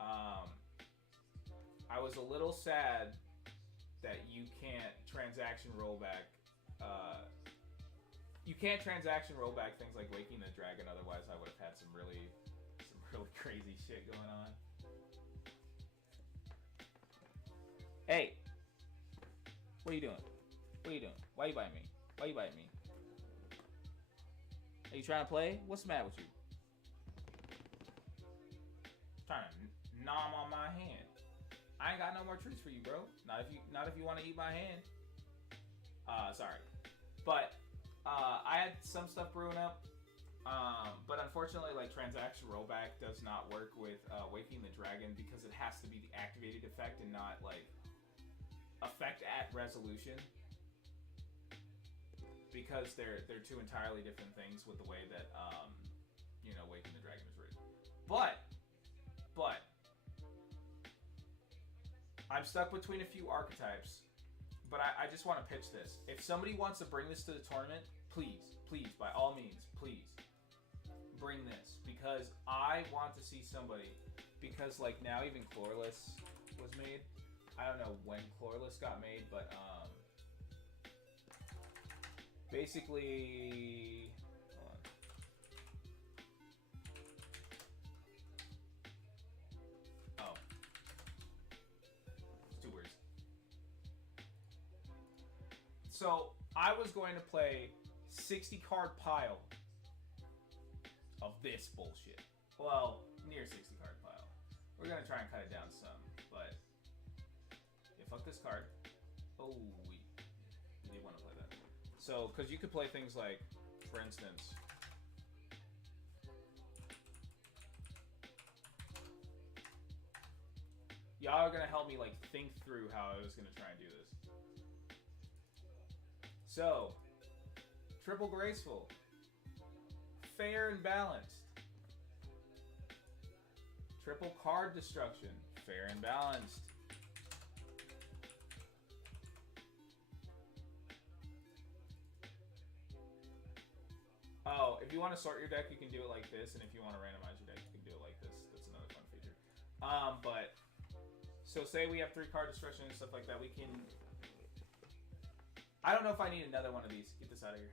I was a little sad that you can't transaction rollback. You can't transaction rollback things like Waking the Dragon. Otherwise, I would have had some really crazy shit going on. Hey, what are you doing? What are you doing? Why are you biting me? Why are you biting me? Are you trying to play? What's the matter with you? Trying to nom on my hand. I ain't got no more treats for you, bro. Not if you want to eat my hand. Sorry, but I had some stuff brewing up. But unfortunately, like, transaction rollback does not work with Waking the Dragon because it has to be the activated effect and not like effect at resolution, because they're two entirely different things with the way that Waking the Dragon is written. But I'm stuck between a few archetypes. But I just want to pitch this. If somebody wants to bring this to the tournament, please, by all means, please bring this, because I want to see somebody. Because like now even Chlorless was made. I don't know when Chlorless got made, but basically, hold on. Oh, it's 2 words. So I was going to play 60 card pile of this bullshit. Well, near 60 card pile. We're gonna try and cut it down some, but yeah, fuck this card. Oh, you want to play that. So, because you could play things like, for instance, y'all are gonna help me like think through how I was gonna try and do this. So, triple graceful, fair and balanced. Triple card destruction, fair and balanced. Oh, if you want to sort your deck, you can do it like this, and if you want to randomize your deck, you can do it like this. That's another fun feature. But so say we have 3 card destruction and stuff like that, we can. I don't know if I need another one of these. Get this out of here.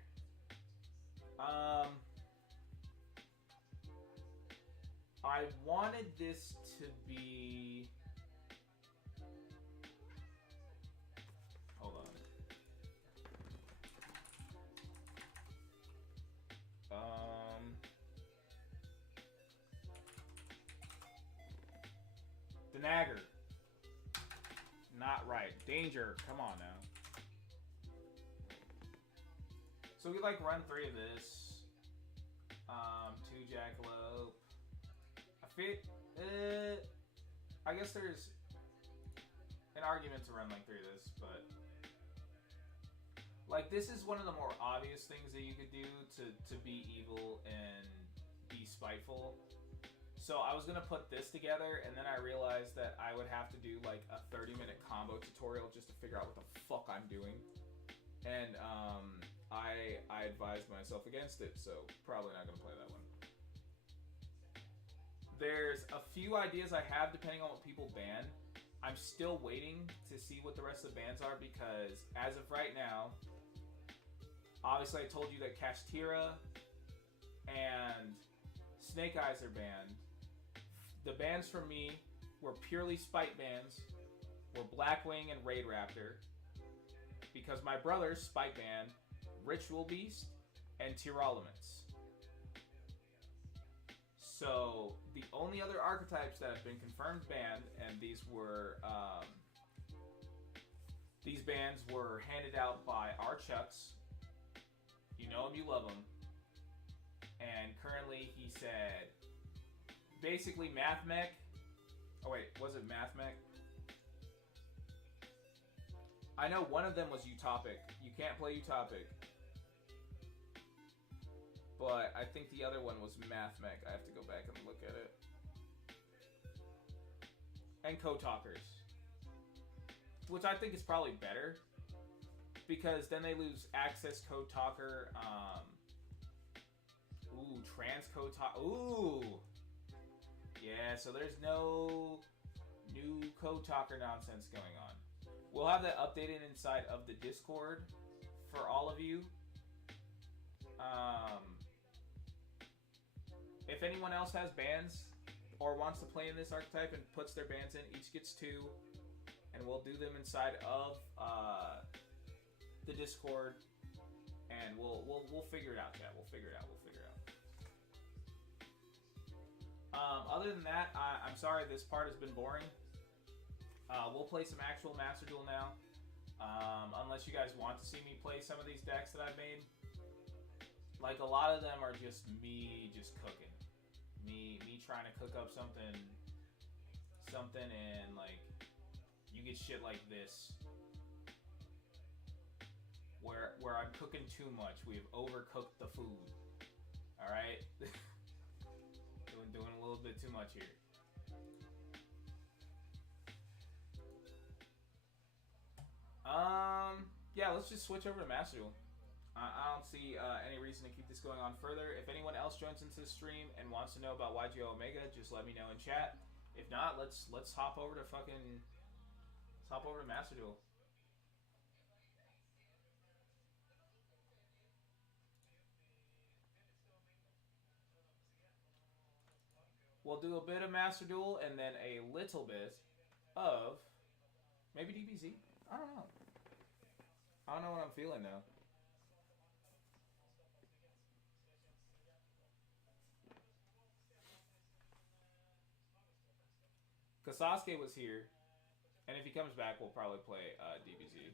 I wanted this to be. Hold on. Dagger. Not right. Danger. Come on now. So we like run 3 of this. 2 Jackalope. I guess there's an argument to run like 3 of this, but like this is one of the more obvious things that you could do to be evil and be spiteful. So I was gonna put this together, and then I realized that I would have to do like a 30-minute combo tutorial just to figure out what the fuck I'm doing, and I advised myself against it, so probably not gonna play that one. There's a few ideas I have depending on what people ban. I'm still waiting to see what the rest of the bans are because as of right now, obviously I told you that Kashtira and Snake Eyes are banned. The bans for me were purely spite bans, were Blackwing and Raid Raptor, because my brothers spite banned Ritual Beast and Tyralements. So the only other archetypes that have been confirmed banned, and these bans were handed out by our Chucks. You know him, you love him. And currently he said, basically Mathmech. Oh wait, was it Mathmech? I know one of them was Utopic. You can't play Utopic. But I think the other one was Mathmech. I have to go back and look at it. And Code Talkers. Which I think is probably better. Because then they lose Access Code Talker. Trans Code Talker. Ooh! Yeah, so there's no new Code Talker nonsense going on. We'll have that updated inside of the Discord for all of you. If anyone else has bans or wants to play in this archetype and puts their bans in, each gets 2, and we'll do them inside of the Discord, and we'll figure it out, chat. We'll figure it out. Other than that, I'm sorry this part has been boring. We'll play some actual Master Duel now. Unless you guys want to see me play some of these decks that I've made. Like, a lot of them are just me just cooking. Me trying to cook up something and, like, you get shit like this. Where I'm cooking too much. We've overcooked the food. Alright? Doing a little bit too much here. Yeah, let's just switch over to Master Duel. I don't see any reason to keep this going on further. If anyone else joins into the stream and wants to know about YGO Omega, just let me know in chat. If not, let's hop over to Master Duel. We'll do a bit of Master Duel and then a little bit of maybe DBZ. I don't know. I don't know what I'm feeling now. Because Sasuke was here, and if he comes back, we'll probably play DBZ.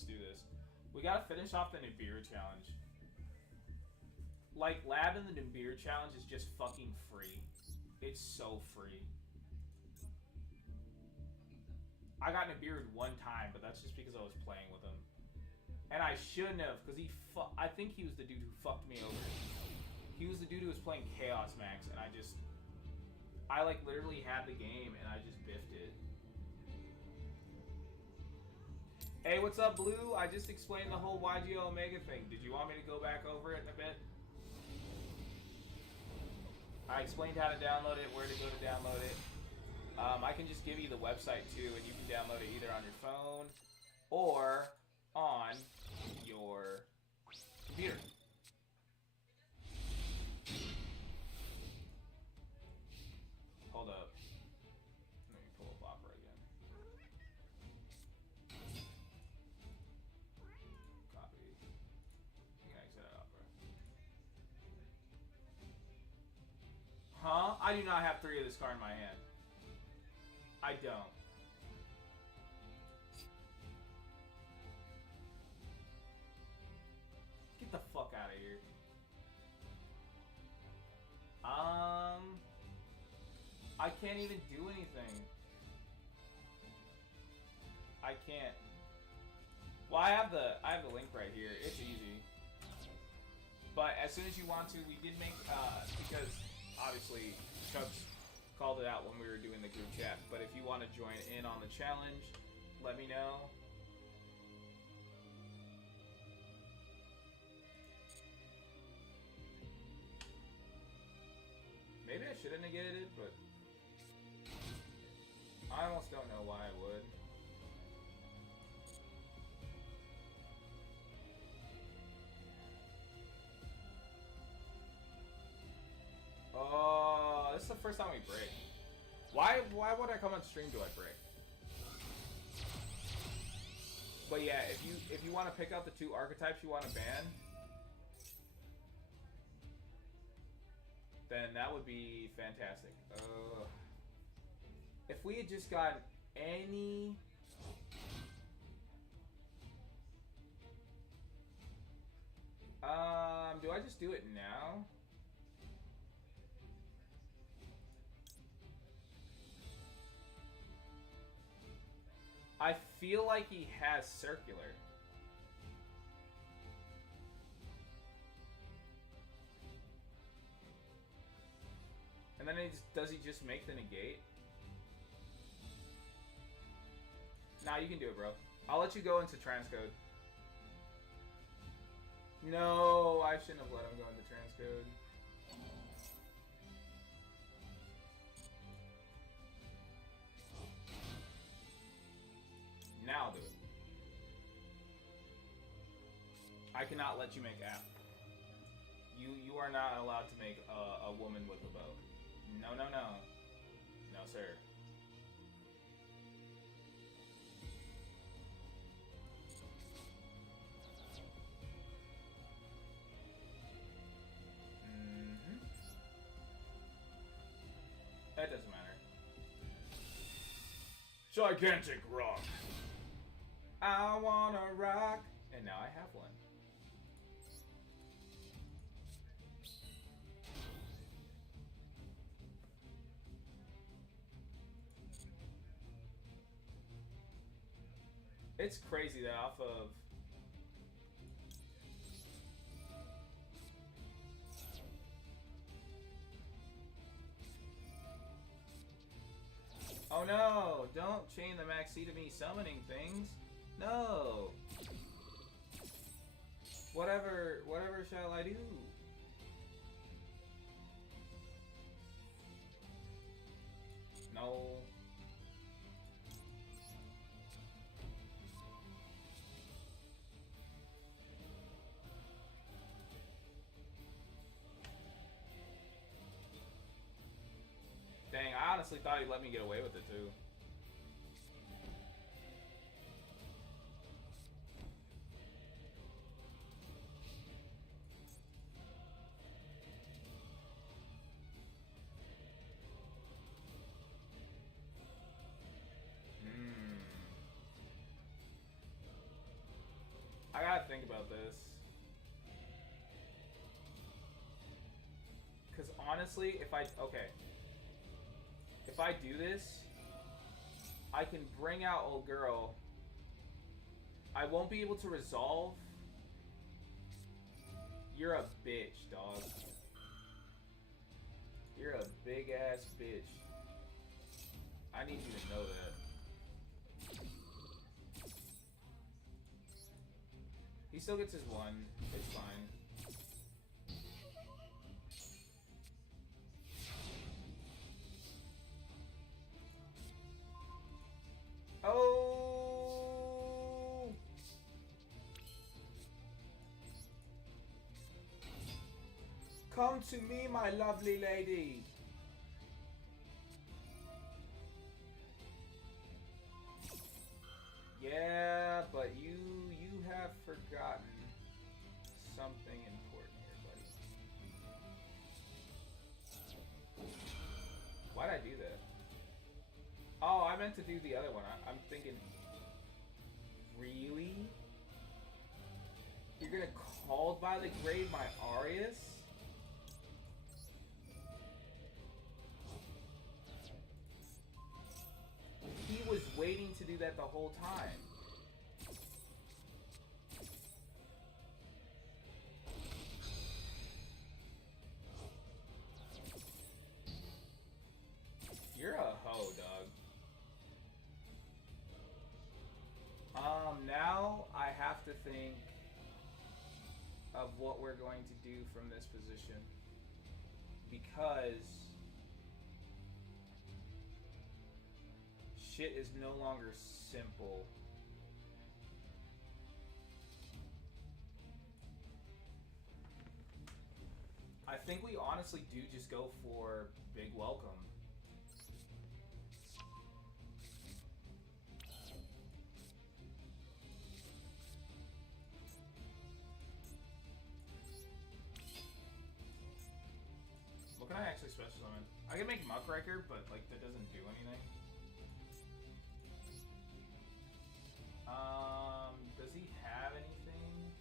let's do this. We gotta finish off the Nibiru challenge. Like, Lab in the Nibiru challenge is just fucking free. It's so free. I got Nibiru'd one time, but that's just because I was playing with him. And I shouldn't have, because I think he was the dude who fucked me over. He was the dude who was playing Chaos Max, and I like literally had the game, and I just biffed it. Hey, what's up, Blue? I just explained the whole YGO Omega thing. Did you want me to go back over it in a bit? I explained how to download it, where to go to download it. I can just give you the website too, and you can download it either on your phone or on your computer. Hold up. Let me pull up Opera again. Copy. You can exit out Opera. Huh? I do not have 3 of this card in my hand. I don't. Get the fuck out of here. I can't even do anything. I can't. Well, I have the link right here. It's easy. But as soon as you want to, we did make because obviously Chubbs called it out when we were doing the group chat. But if you want to join in on the challenge, let me know. Maybe I should have negated it, but I almost don't know why I would. Oh, this is the first time we break. Why would I come on stream do I break? But yeah, if you want to pick out the 2 archetypes you want to ban, then that would be fantastic. If we had just gotten any... do I just do it now? I feel like he has circular. And then does he just make the negate? Nah, you can do it, bro. I'll let you go into transcode. No, I shouldn't have let him go into transcode. Now I'll do it. I cannot let you make app. You are not allowed to make a woman with a bow. No, no, no. No, sir. That doesn't matter. Gigantic rock. I wanna rock. And now I have one. It's crazy that off of... Oh no! Don't chain the Maxi to me summoning things. No! Whatever shall I do? No. Dang, I honestly thought he'd let me get away with it too. gotta think about this. Because honestly, if I do this, I can bring out old girl. I won't be able to resolve. You're a bitch, dog. You're a big ass bitch. I need you to know that. He still gets his one. It's fine. Oh! Come to me, my lovely lady. Yeah, but you have forgotten something important here, buddy. Why'd I do that? Oh, I meant to do the other one. I'm thinking, really? You're gonna called by the grave my Arius? He was waiting to do that the whole time. You're a hoe, dog. Now I have to think of what we're going to do from this position. Because shit is no longer simple. I think we honestly do just go for big welcome. What can I actually special summon? I can make Muckraker, but like that doesn't do anything. Does he have anything?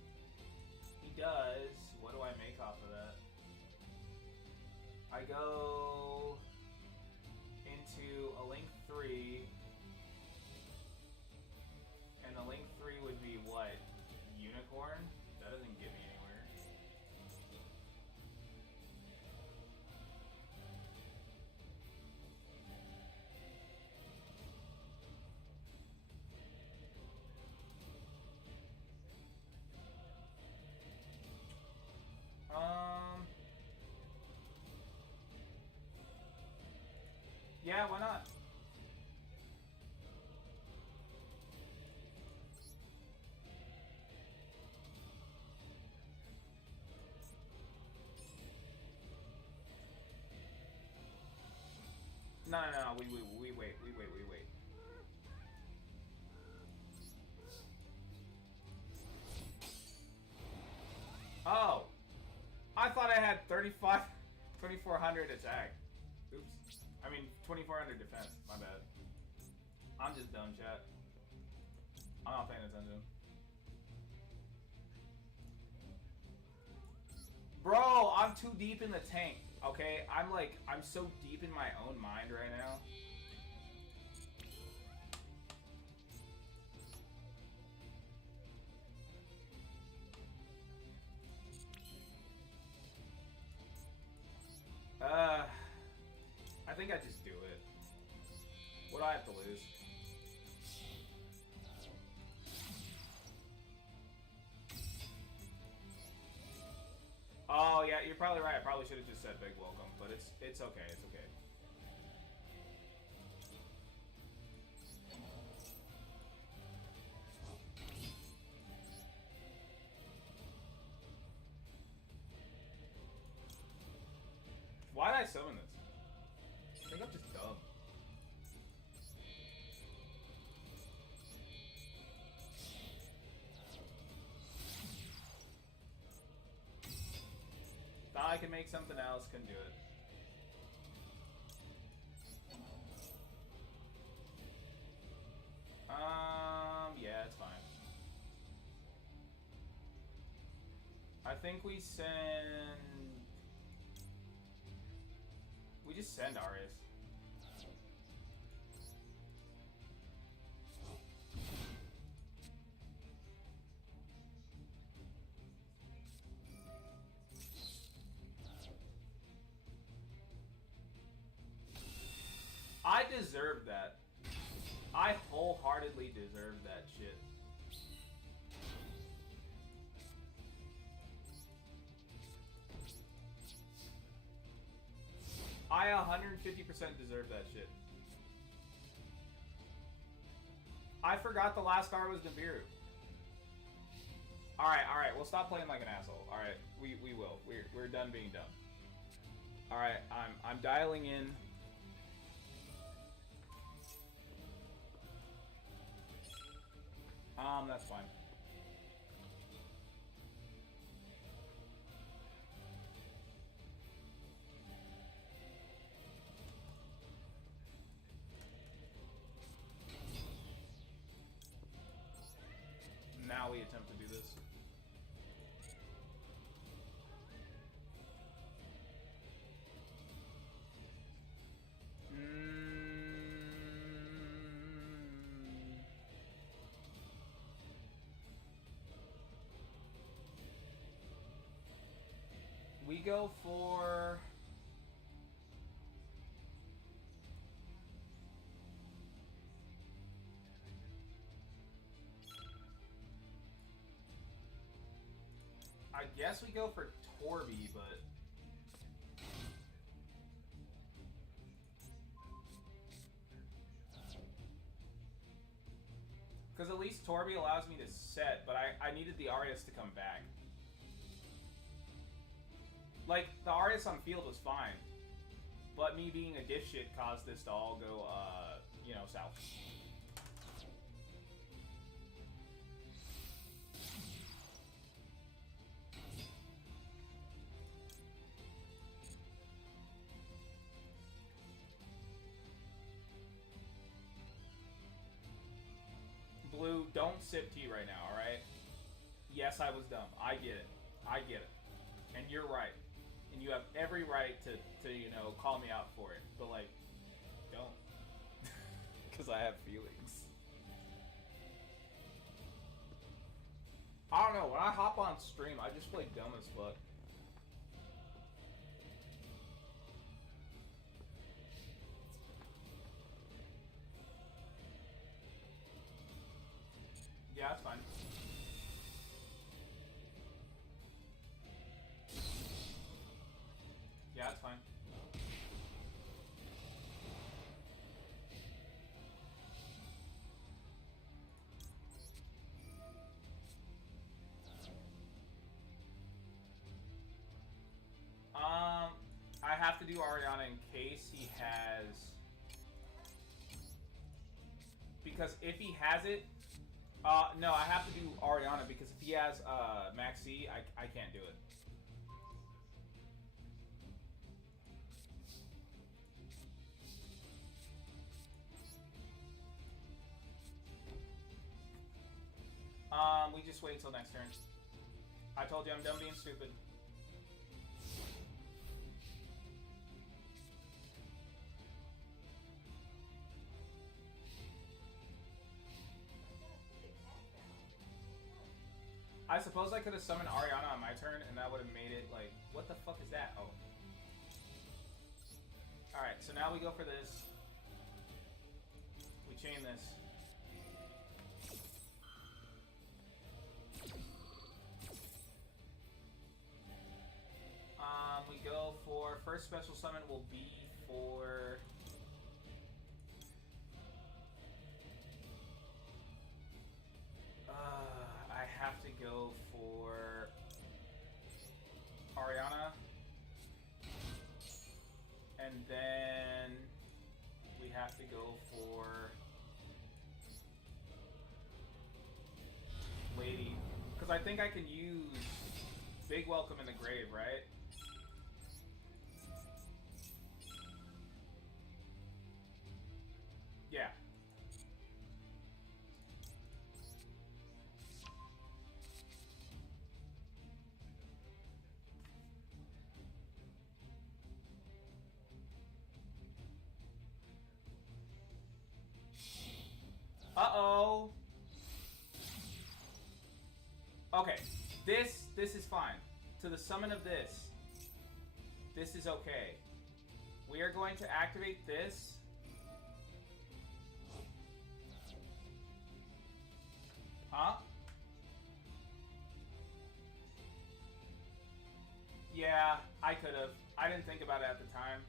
He does. What do I make off of that? I go into a Link 3, and the Link 3 would be what? Unicorn? That doesn't get me anywhere. Yeah, why not? No, we wait. Oh! I thought I had 2400 attack. Oops. I mean, 2400 defense. My bad. I'm just dumb, chat. I'm not paying attention. Bro, I'm too deep in the tank, okay? I'm so deep in my own mind right now. I think I just do it. What do I have to lose? Oh yeah, you're probably right. I probably should have just said big welcome, but it's okay. It's okay. Why did I summon this? I think I'm just dumb. Thought I could make something else, couldn't do it. Yeah, it's fine. think we send... We just send Arius. I deserve that. I wholeheartedly deserve that shit. I 150% deserve that shit. I forgot the last card was Nibiru. Alright, we'll stop playing like an asshole. Alright, we will. We're done being dumb. Alright, I'm dialing in. That's fine. Now we attempt to do this. We go for... I guess we go for Torby, but... Because at least Torby allows me to set, but I needed the Arius to come back. Like, the Arius on field was fine, but me being a dipshit caused this to all go, you know, south. Blue, don't sip tea right now, alright? Yes, I was dumb. I get it. I get it. And you're right. And you have every right to you know, call me out for it. But, like, don't. Because I have feelings. I don't know. When I hop on stream, I just play dumb as fuck. Yeah, that's fine. Yeah, that's fine. I have to do Ariana in case he has... Because if he has it... no, I have to do Ariana because if he has Maxi, I can't do it. We just wait until next turn. I told you I'm done being stupid. I suppose I could have summoned Ariana on my turn, and that would have made it like, what the fuck is that? Oh. Alright, so now we go for this. We chain this. We go for, first special summon will be for... I have to go for Ariana, and then we have to go for Lady, because I think I can use Big Welcome in the Grave, right? Yeah. Okay, this is fine. To the summon of this is okay. We are going to activate this. Huh? Yeah, I could have. I didn't think about it at the time.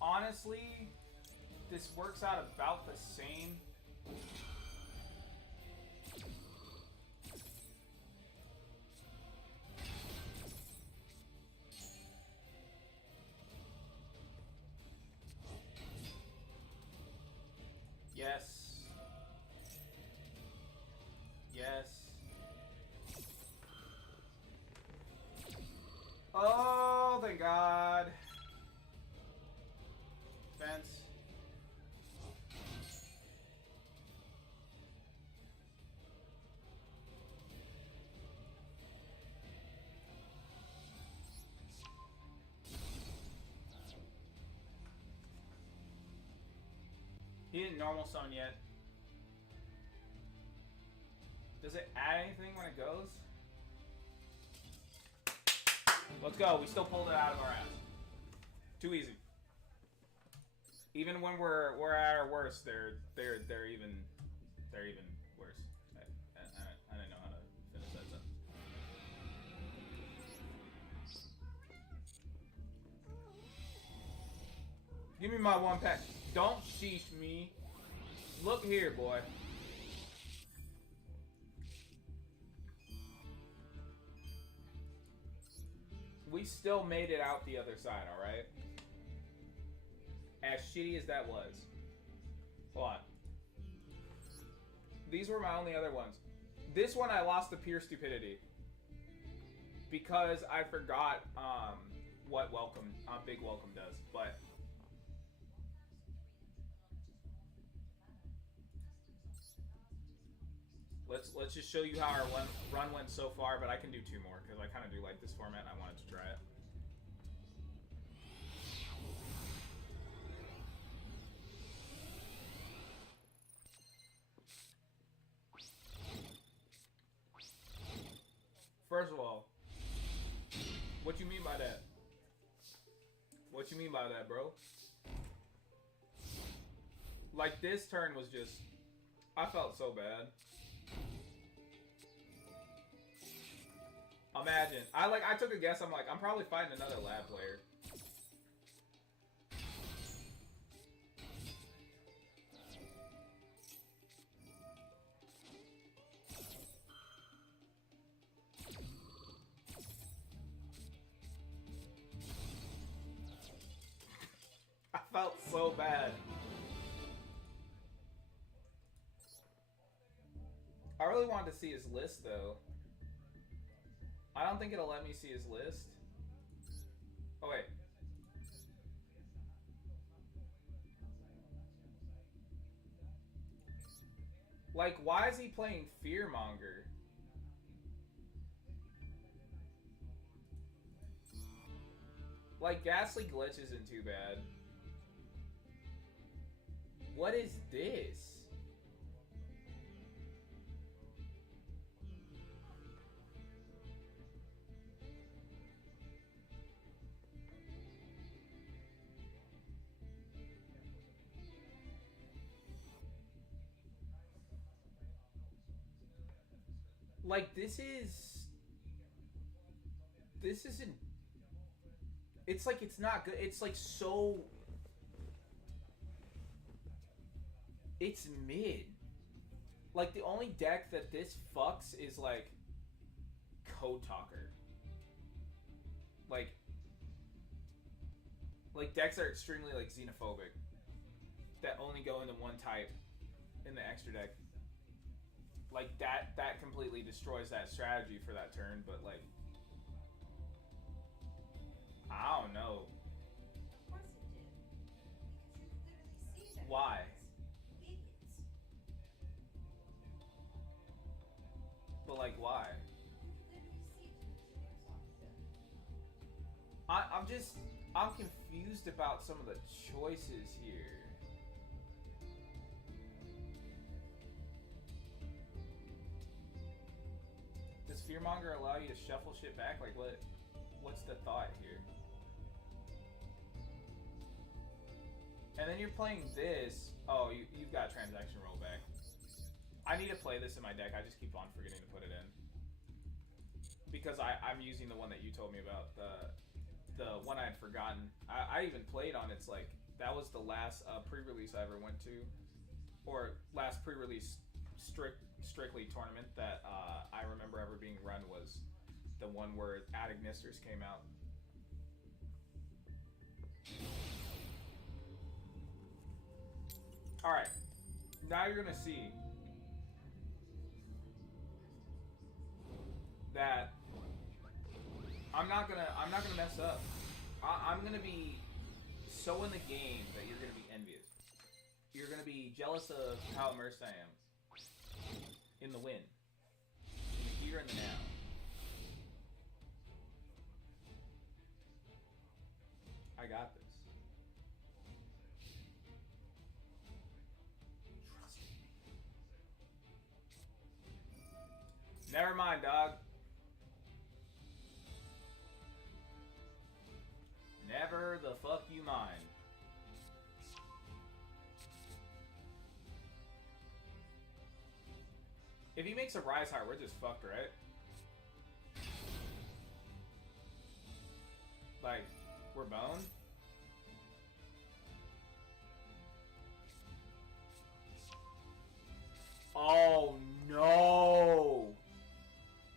Honestly, this works out about the same. Yes. Yes. Oh, thank God. Fence. He didn't normal summon yet. Does it add anything when it goes? Let's go. We still pulled it out of our ass. Too easy. Even when we're at our worst, they're even worse. I didn't know how to finish that sentence. Give me my one pack. Don't sheesh me. Look here, boy. We still made it out the other side, alright? As shitty as that was. Hold on. These were my only other ones. This one I lost to pure stupidity. Because I forgot what welcome, Big Welcome does. But let's just show you how our run went so far, but I can do two more because I kind of do like this format and I wanted to try it. First of all, what you mean by that? What you mean by that, bro? Like, this turn was just... I felt so bad. Imagine. I took a guess. I'm like, I'm probably fighting another lab player. I felt so bad. I really wanted to see his list, though. I don't think it'll let me see his list. Oh, wait. Like, why is he playing Fearmonger? Like, Ghastly Glitch isn't too bad. What is this? Like, this isn't... It's like, it's not good. It's like so... It's mid. Like, the only deck that this fucks is, like, Code Talker. Like, decks are extremely, like, xenophobic. That only go into one type in the extra deck. Like, that completely destroys that strategy for that turn, but, like... I don't know. Of course it did. Because you could literally see that. Why? Idiots. But, like, why? You could literally see it. I'm confused about some of the choices here. Fearmonger allow you to shuffle shit back? Like, what's the thought here? And then you're playing this. Oh, you've got transaction rollback. I need to play this in my deck. I just keep on forgetting to put it in. Because I'm using the one that you told me about. The one I had forgotten. I even played on its, like, that was the last pre-release I ever went to. Or last pre-release strictly tournament that I remember ever being run was the one where Adignisters came out. Alright. Now you're gonna see that I'm not gonna mess up. I'm gonna be so in the game that you're gonna be envious. You're gonna be jealous of how immersed I am in the win, in the here and the now. I got this. Trust me. Never mind, dog. Never the fuck you mind. If he makes a Rise Heart, we're just fucked, right? Like, we're boned? Oh, no!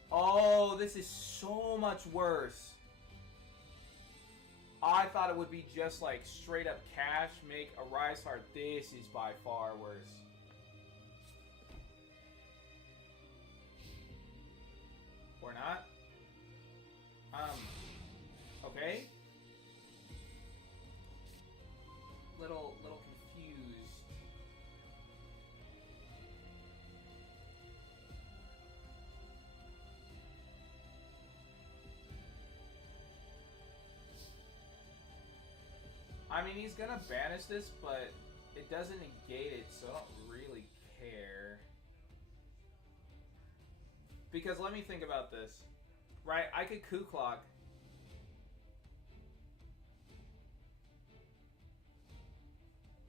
Oh, this is so much worse. I thought it would be just like straight up cash, make a Rise Heart. This is by far worse. Or not? Okay. Little confused. I mean, he's gonna banish this, but it doesn't negate it, so I don't really care. Because let me think about this. Right, I could Coup Clock.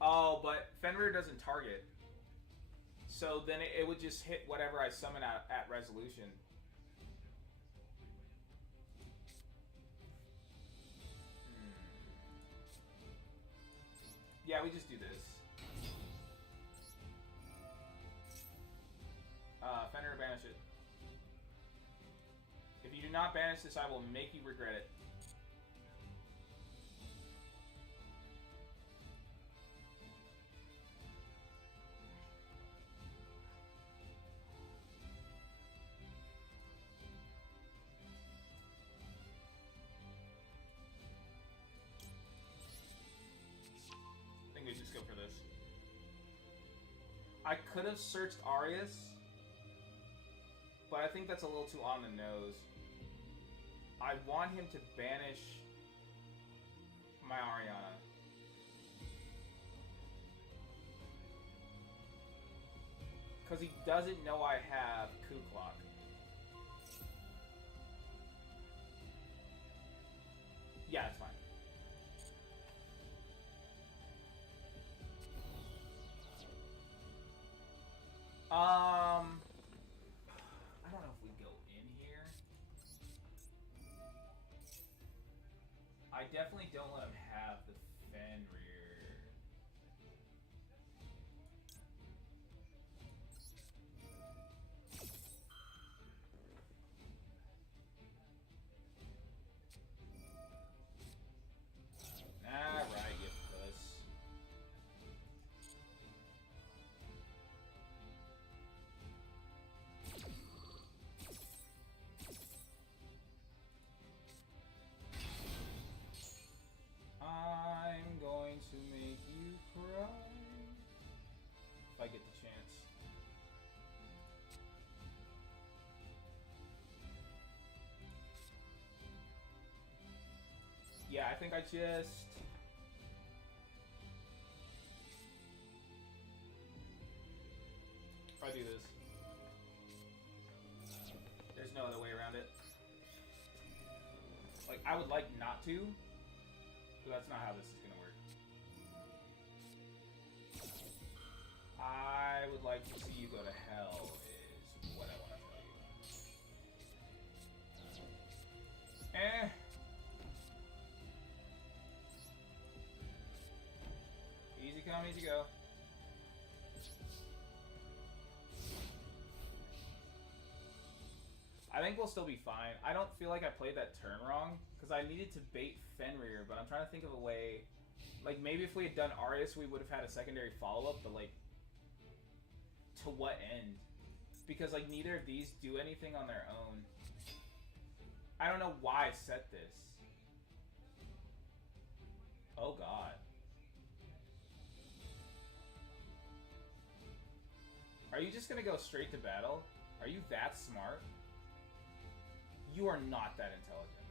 Oh, but Fenrir doesn't target. So then it would just hit whatever I summon at resolution. Yeah, we just do this. Fenrir, banish it. If you do not banish this, I will make you regret it. I think we just go for this. I could have searched Arius, but I think that's a little too on the nose. I want him to banish my Ariana. Because he doesn't know I have Coup Clock. Yeah, it's fine. I don't know if we go in here. I definitely don't let him have the Fenrir. Alright, you puss. I'm going to make you cry. If I get the chance. Yeah, I think I just... If I do this. There's no other way around it. Like, I would like not to, but that's not how this is gonna work. I would like to see you go to hell, is what I want to tell you. Eh. Easy come, easy go. I think we'll still be fine. I don't feel like I played that turn wrong, because I needed to bait Fenrir, but I'm trying to think of a way... Like, maybe if we had done Arius, we would have had a secondary follow-up, but, like... To what end? Because, like, neither of these do anything on their own. I don't know why I set this. Oh, God. Are you just gonna go straight to battle? Are you that smart? You are not that intelligent.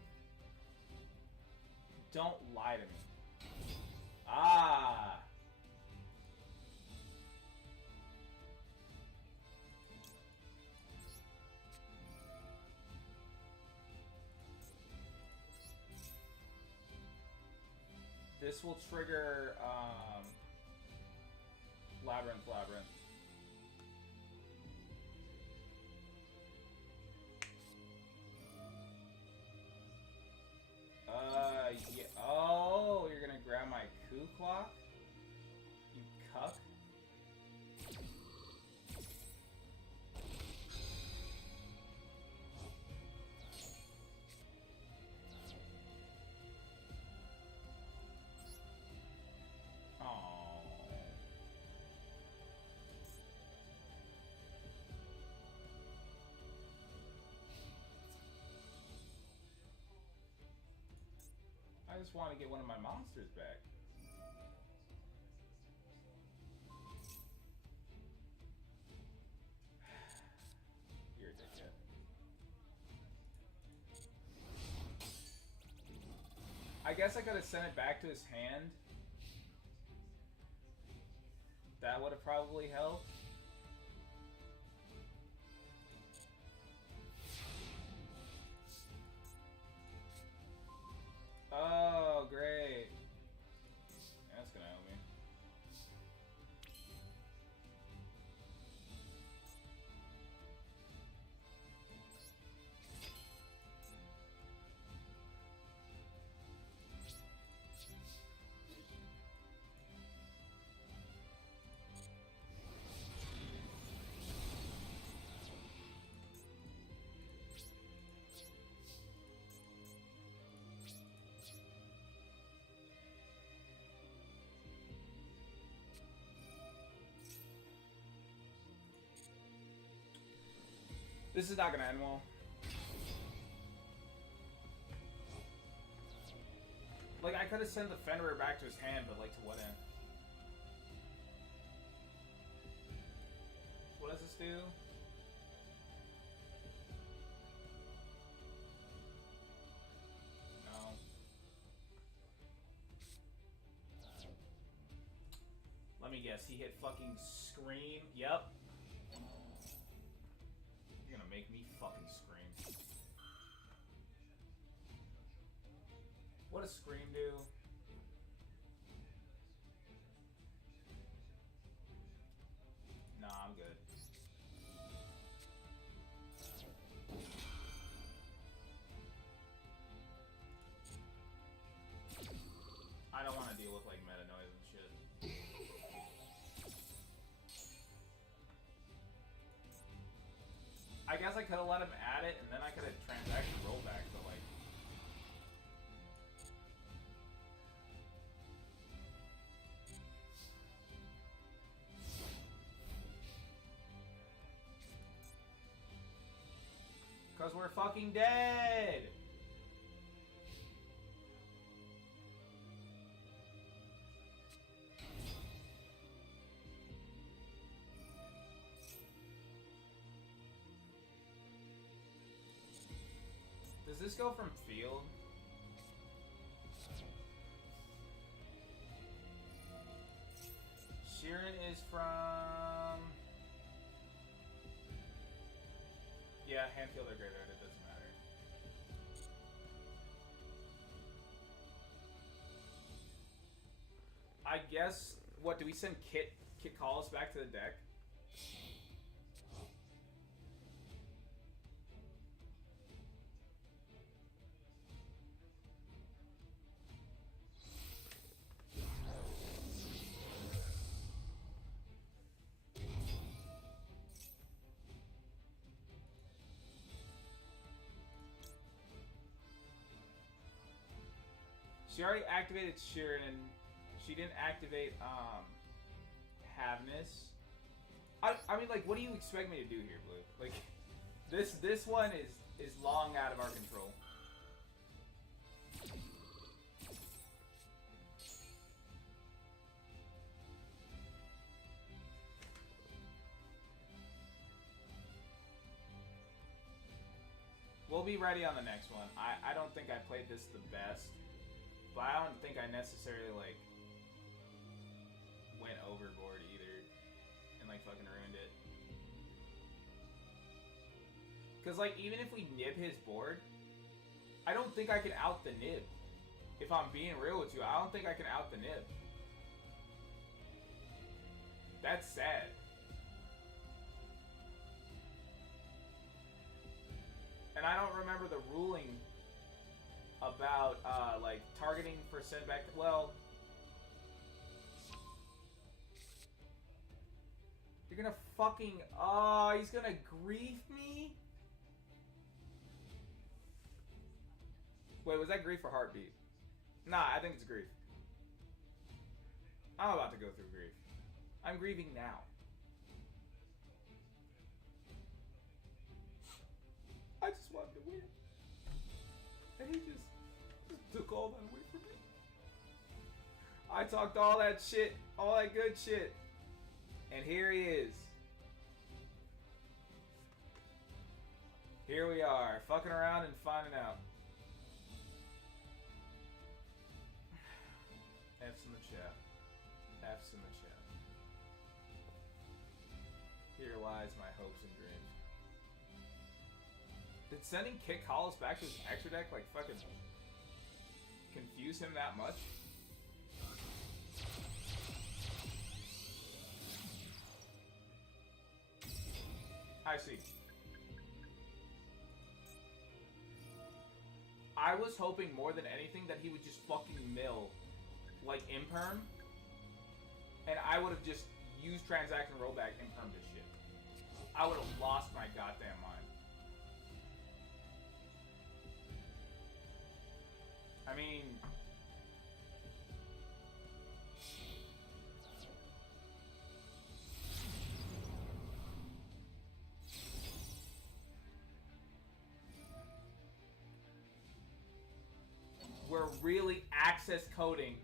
Don't lie to me. Ah! This will trigger, Labyrinth. Yeah. Oh, you're gonna grab my coup clock? You cuck? Oh. I just want to get one of my monsters back. You're a dickhead. I guess I could have sent it back to his hand. That would have probably helped. Oh, great. That's gonna help me. This is not gonna end well. Like, I could have sent the Fenrir back to his hand, but, like, to what end? What does this do? No. Let me guess, he hit fucking Scream? Yep. You're gonna make me fucking scream. What does Scream do? Nah, I'm good. I don't want to deal with, like, meta noise and shit. I guess I could have let him add it, and then I could have transaction rollback, but, like... Because we're fucking dead! Does this go from field? Sheeran is from... Yeah, hand field or graveyard, it doesn't matter. I guess, what, do we send Kit Collis back to the deck? She already activated Sheeran, and she didn't activate Havness. I mean, like, what do you expect me to do here, Blue? Like, this one is long out of our control. We'll be ready on the next one. I don't think I played this the best. But I don't think I necessarily, like, went overboard either and, like, fucking ruined it. Because, like, even if we nib his board, I don't think I can out the nib. If I'm being real with you, I don't think I can out the nib. That's sad. And I don't remember the ruling about, like, targeting for sendback. Well, you're gonna fucking, he's gonna grief me? Wait, was that grief or heartbeat? Nah, I think it's grief. I'm about to go through grief. I'm grieving now. I just wanted to win. And he just took all that away from me. I talked all that shit, all that good shit. And here he is. Here we are, fucking around and finding out. F's in the chat. F's in the chat. Here lies my hopes and dreams. Did sending Kit Collis back to his extra deck, like, fucking confuse him that much? I see. I was hoping more than anything that he would just fucking mill, like, Imperm, and I would have just used Transaction Rollback Imperm this shit. I would have lost my goddamn mind. I mean, we're really access coding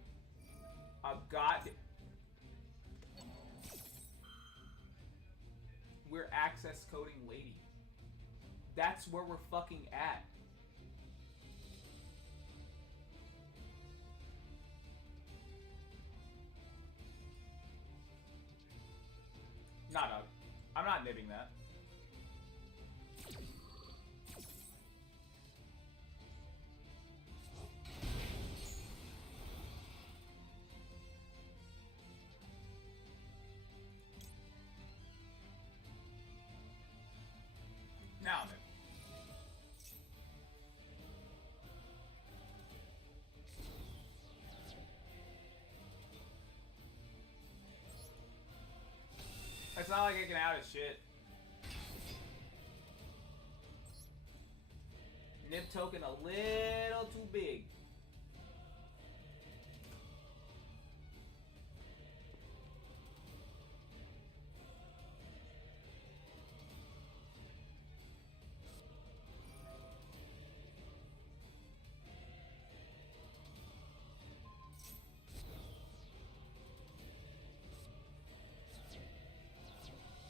a we're access coding lady. That's where we're fucking at. Nah, dog. I'm not nibbing that. Now then. It's not like I can out of shit. Nib token a little too big.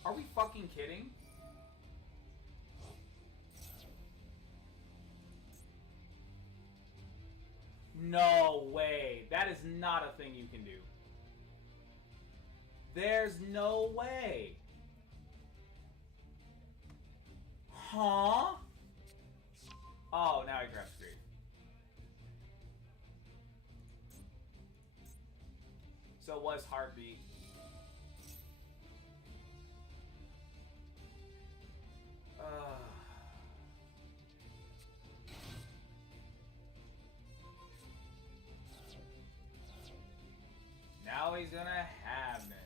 Are we fucking kidding? No way. That is not a thing you can do. There's no way. Huh? Oh, now he grabs Grief. So it was Heartbeat. Now he's gonna have this.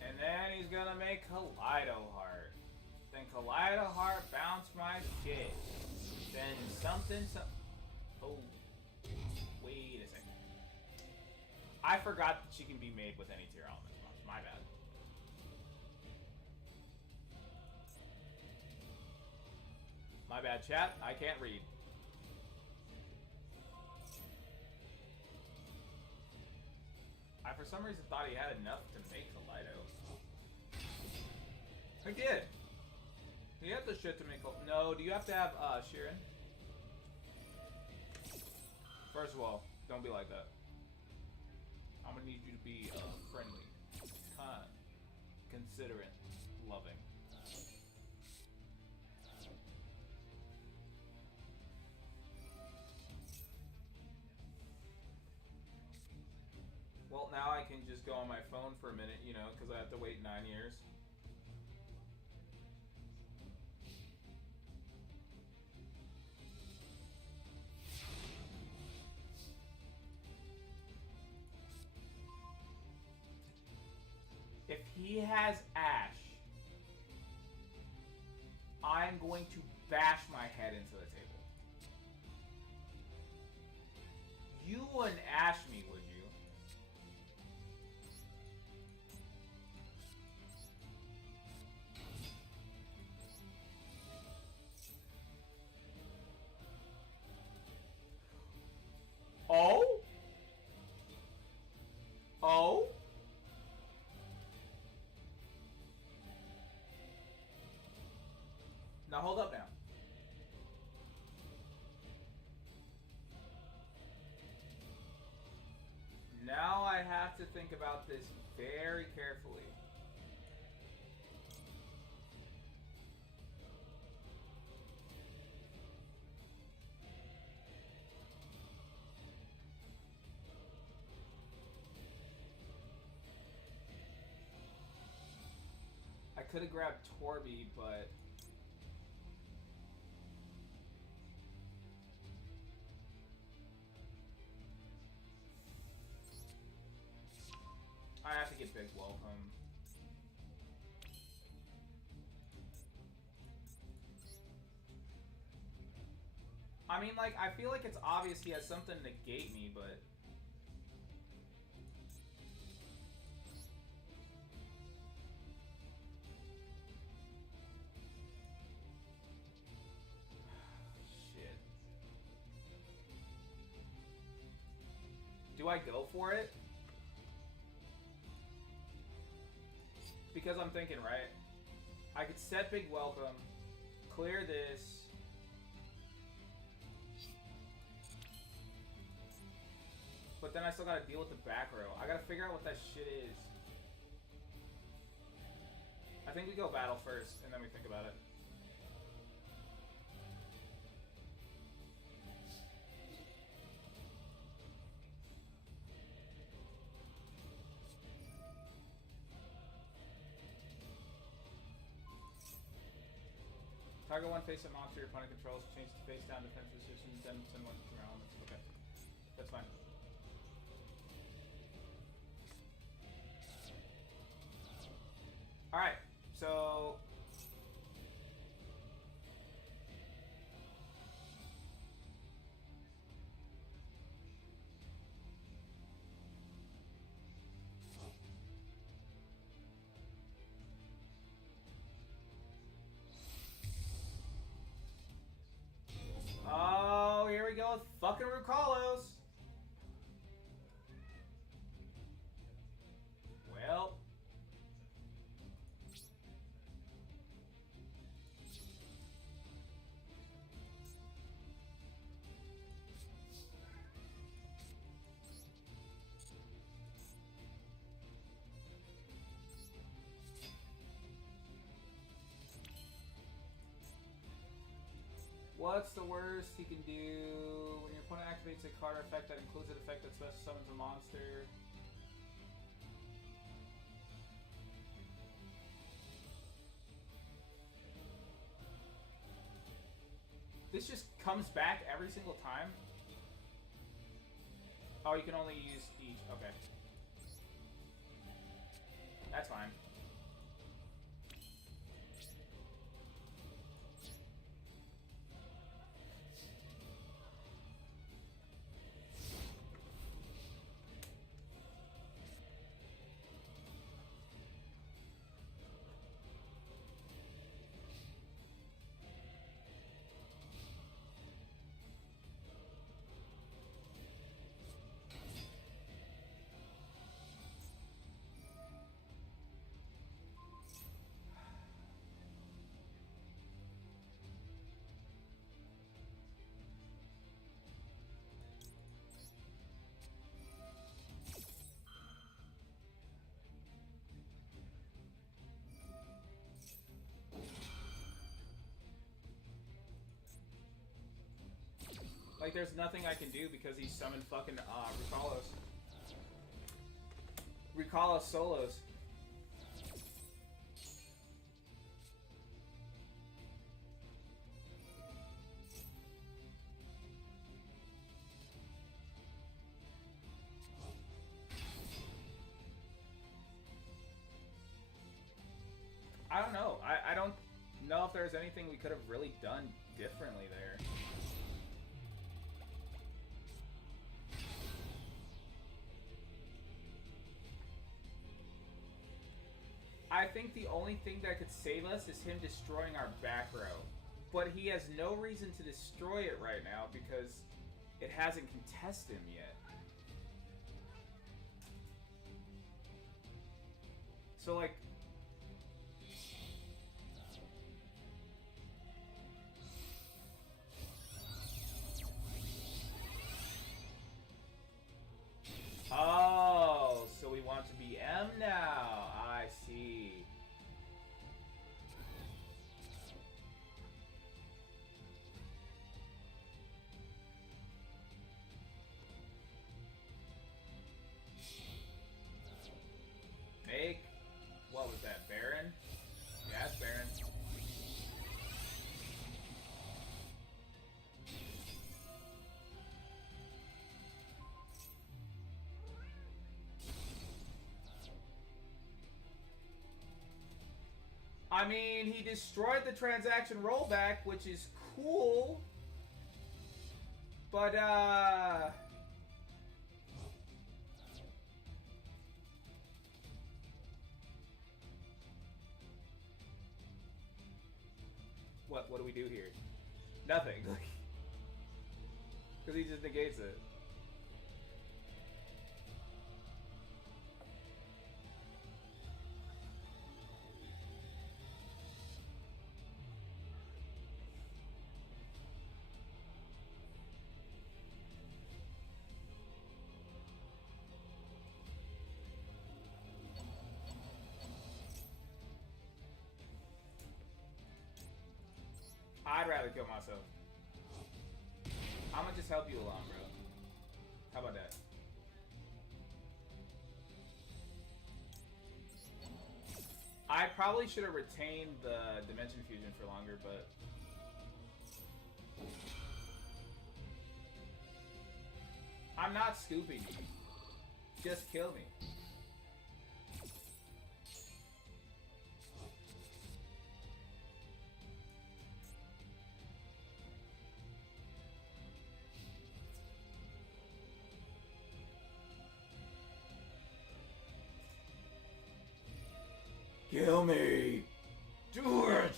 And then he's gonna make Kaleido Heart. Then Kaleido Heart bounce my shit. Then something. Oh. Wait a second. I forgot that she can be made with any tier elements. My bad. My bad, chat. I can't read. I, for some reason, thought he had enough to make Kaleido. I did. He had the shit to make. No, do you have to have Sheeran? First of all, don't be like that. I'm gonna need you to be friendly, kind, considerate, loving. Well, now I can just go on my phone for a minute, you know, because I have to wait 9 years. If he has Ash, I'm going to bash my head into the table. You wouldn't Ash me, would you? Oh? Oh? Now hold up now. Now I have to think about this very carefully. I could have grabbed Torby, but I have to get Big Welcome. I mean, like, I feel like it's obvious he has something to negate me, but shit. Do I go for it? Because I'm thinking, right? I could set Big Welcome, clear this. But then I still gotta deal with the back row. I gotta figure out what that shit is. I think we go battle first, and then we think about it. Target one face up monster your opponent controls, change to face down defense position, then send one to your elements. Okay. That's fine. Alright, so oh, here we go with fucking Rukalos. Well, What's the worst he can do? When your opponent activates a card or effect that includes an effect that special summons a monster. This just comes back every single time? Oh, you can only use each. Okay. That's fine. Like, there's nothing I can do because he summoned fucking Recalos solos. I don't know. I don't know if there's anything we could have really done differently there. I think the only thing that could save us is him destroying our back row. But he has no reason to destroy it right now because it hasn't contested him yet. So, like... Oh, so we want to be M now. I see. Make, what was that, Baron? Yeah, it's Baron. I mean, he destroyed the transaction rollback, which is cool. But, what do we do here? Nothing. Because he just negates it. I'd rather kill myself. I'm gonna just help you along, bro. How about that? I probably should have retained the Dimension Fusion for longer, but... I'm not scooping you. Just kill me. Kill me! Do it!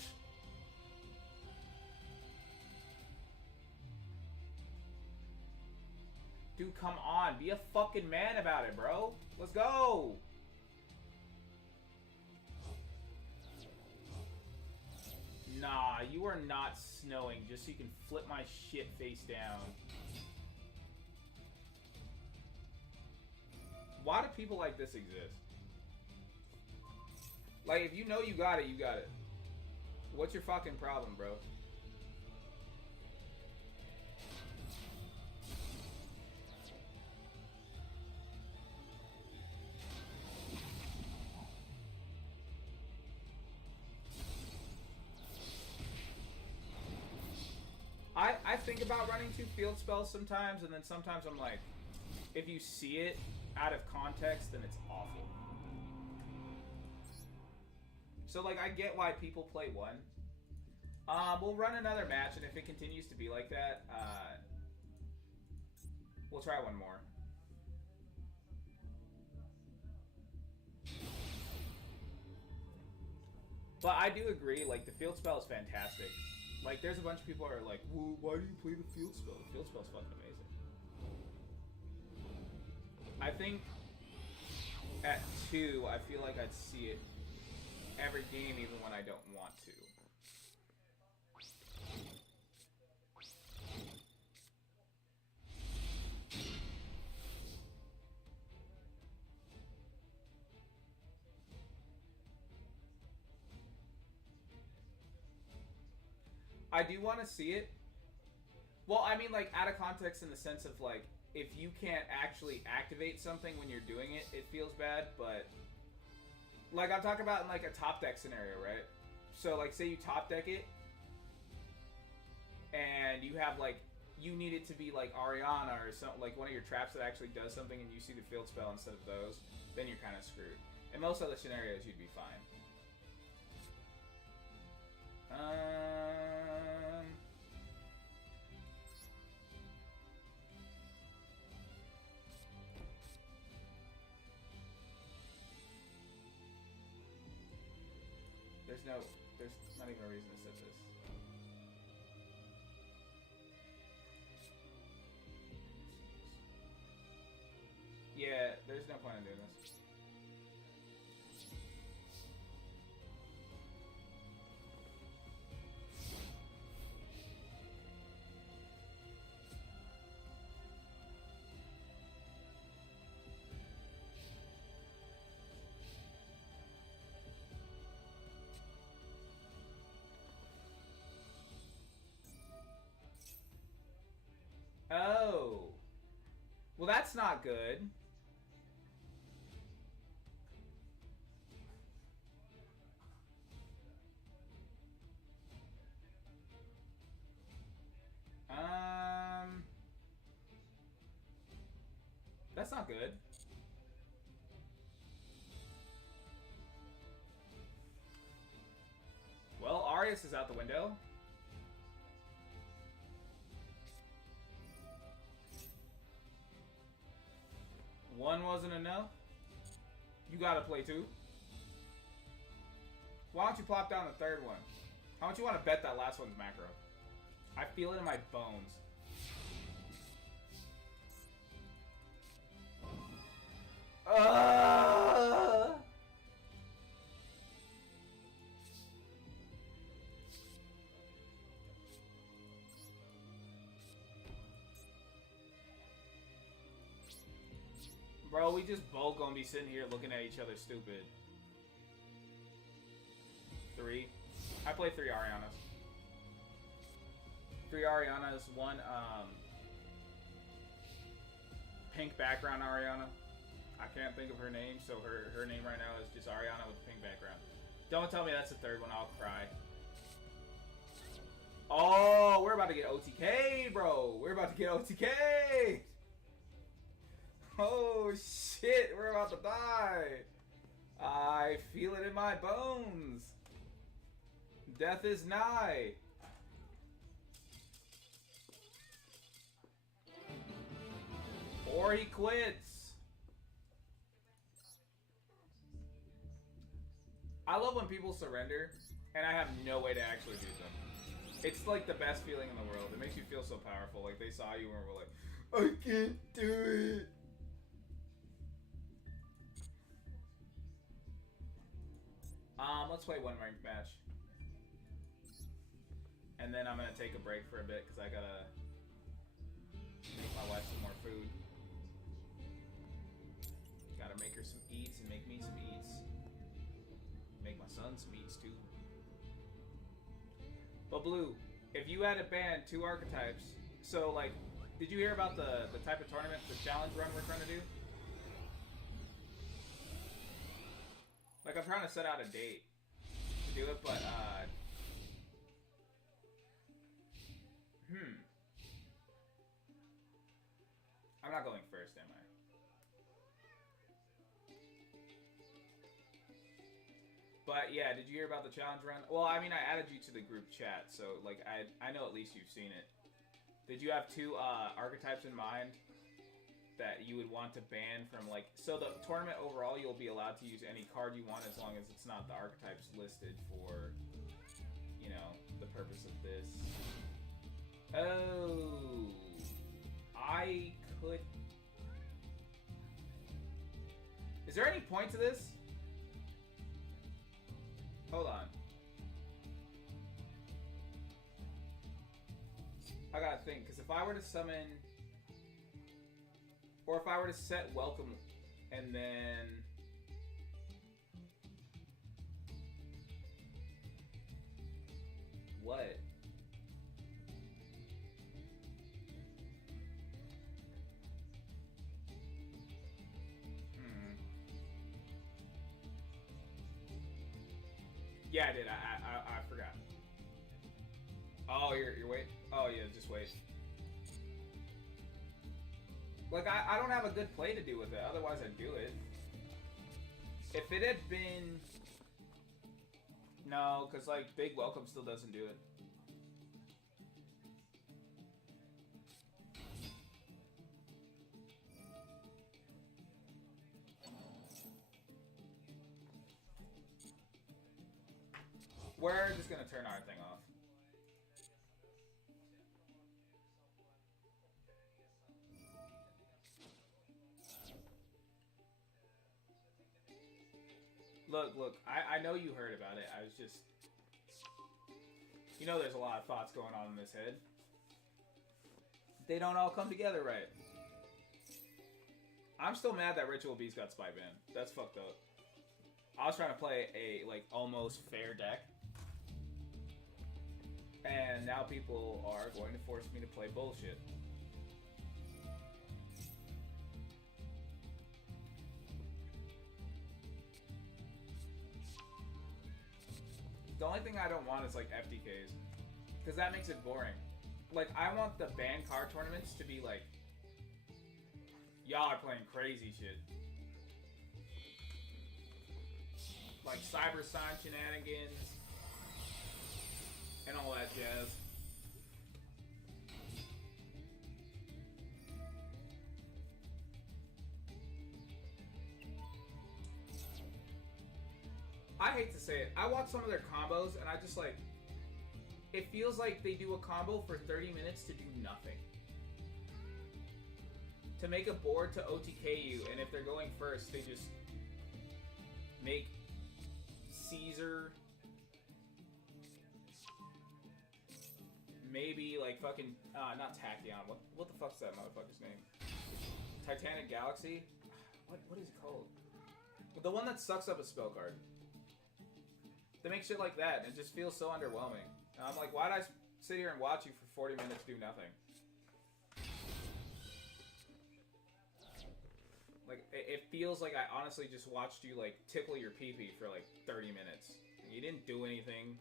Dude, come on. Be a fucking man about it, bro. Let's go! Nah, you are not snowing just so you can flip my shit face down. Why do people like this exist? Like, if you know you got it, you got it. What's your fucking problem, bro? think about running 2 field spells sometimes, and then sometimes I'm like, if you see it out of context, then it's awful. So, like, I get why people play 1. We'll run another match, and if it continues to be like that, we'll try one more. But I do agree, like, the field spell is fantastic. Like, there's a bunch of people who are like, well, why do you play the field spell? The field spell's fucking amazing. I think at 2, I feel like I'd see it every game even when I don't want to. I do want to see it. Well, I mean, like, out of context in the sense of, like, if you can't actually activate something when you're doing it, it feels bad, but... Like, I'm talking about in, like, a top deck scenario, right? So, like, say you top deck it, and you have, like, you need it to be, like, Ariana or something, like, one of your traps that actually does something, and you see the field spell instead of those, then you're kind of screwed. In most other scenarios, you'd be fine. There's not even a reason to set this. Yeah, there's no point in doing this. Oh. Well, that's not good. That's not good. Well, Arius is out the window. One wasn't enough. You gotta play 2. Why don't you plop down the 3rd one? How much you want to bet that last one's macro? I feel it in my bones. Bro, we just both gonna be sitting here looking at each other stupid. 3. I play 3 Arianas. 3 Arianas, 1 pink background Ariana. I can't think of her name, so her name right now is just Ariana with a pink background. Don't tell me that's the 3rd one, I'll cry. Oh, we're about to get OTK, bro. We're about to get OTK. Oh, shit. We're about to die. I feel it in my bones. Death is nigh. Or he quits. I love when people surrender, and I have no way to actually beat them. It's like the best feeling in the world. It makes you feel so powerful. Like they saw you and were like, I can't do it. Let's play one ranked match. And then I'm gonna take a break for a bit because I gotta make my wife some more food. Gotta make her some eats and make me some eats. Make my son some eats too. But Blue, if you had to ban 2 archetypes, so like, did you hear about the type of tournament, the challenge run we're trying to do? Like, I'm trying to set out a date to do it, but But yeah, did you hear about the challenge run? Well, I mean, I added you to the group chat, so like I know at least you've seen it. Did you have two archetypes in mind that you would want to ban from, like, so the tournament overall you'll be allowed to use any card you want as long as it's not the archetypes listed for, you know, the purpose of this. Oh, I could. Is there any point to this? Hold on. I gotta think, because if I were to summon, or if I were to set welcome, and then what? Yeah, I did. I forgot. Oh, you're wait. Oh yeah, just wait. Like I don't have a good play to do with it. Otherwise, I'd do it. If it had been no, because like big welcome still doesn't do it. We're just gonna turn our thing off. Look, I know you heard about it. I was just, you know, there's a lot of thoughts going on in this head. They don't all come together right. I'm still mad that Ritual Beast got spy banned. That's fucked up. I was trying to play a, like, almost fair deck. And now people are going to force me to play bullshit. The only thing I don't want is, like, FDKs. Because that makes it boring. Like, I want the ban card tournaments to be like, y'all are playing crazy shit. Like Cyber Sign shenanigans and all that jazz. I hate to say it. I watch some of their combos and I just like, it feels like they do a combo for 30 minutes to do nothing. To make a board to OTK you, and if they're going first, they just make Caesar, maybe like fucking, not Tachyon, what the fuck's that motherfucker's name? Titanic Galaxy? What is it called? The one that sucks up a spell card. They make shit like that, and it just feels so underwhelming. And I'm like, why'd I sit here and watch you for 40 minutes do nothing? Like, it feels like I honestly just watched you, like, tickle your pee-pee for, like, 30 minutes. You didn't do anything.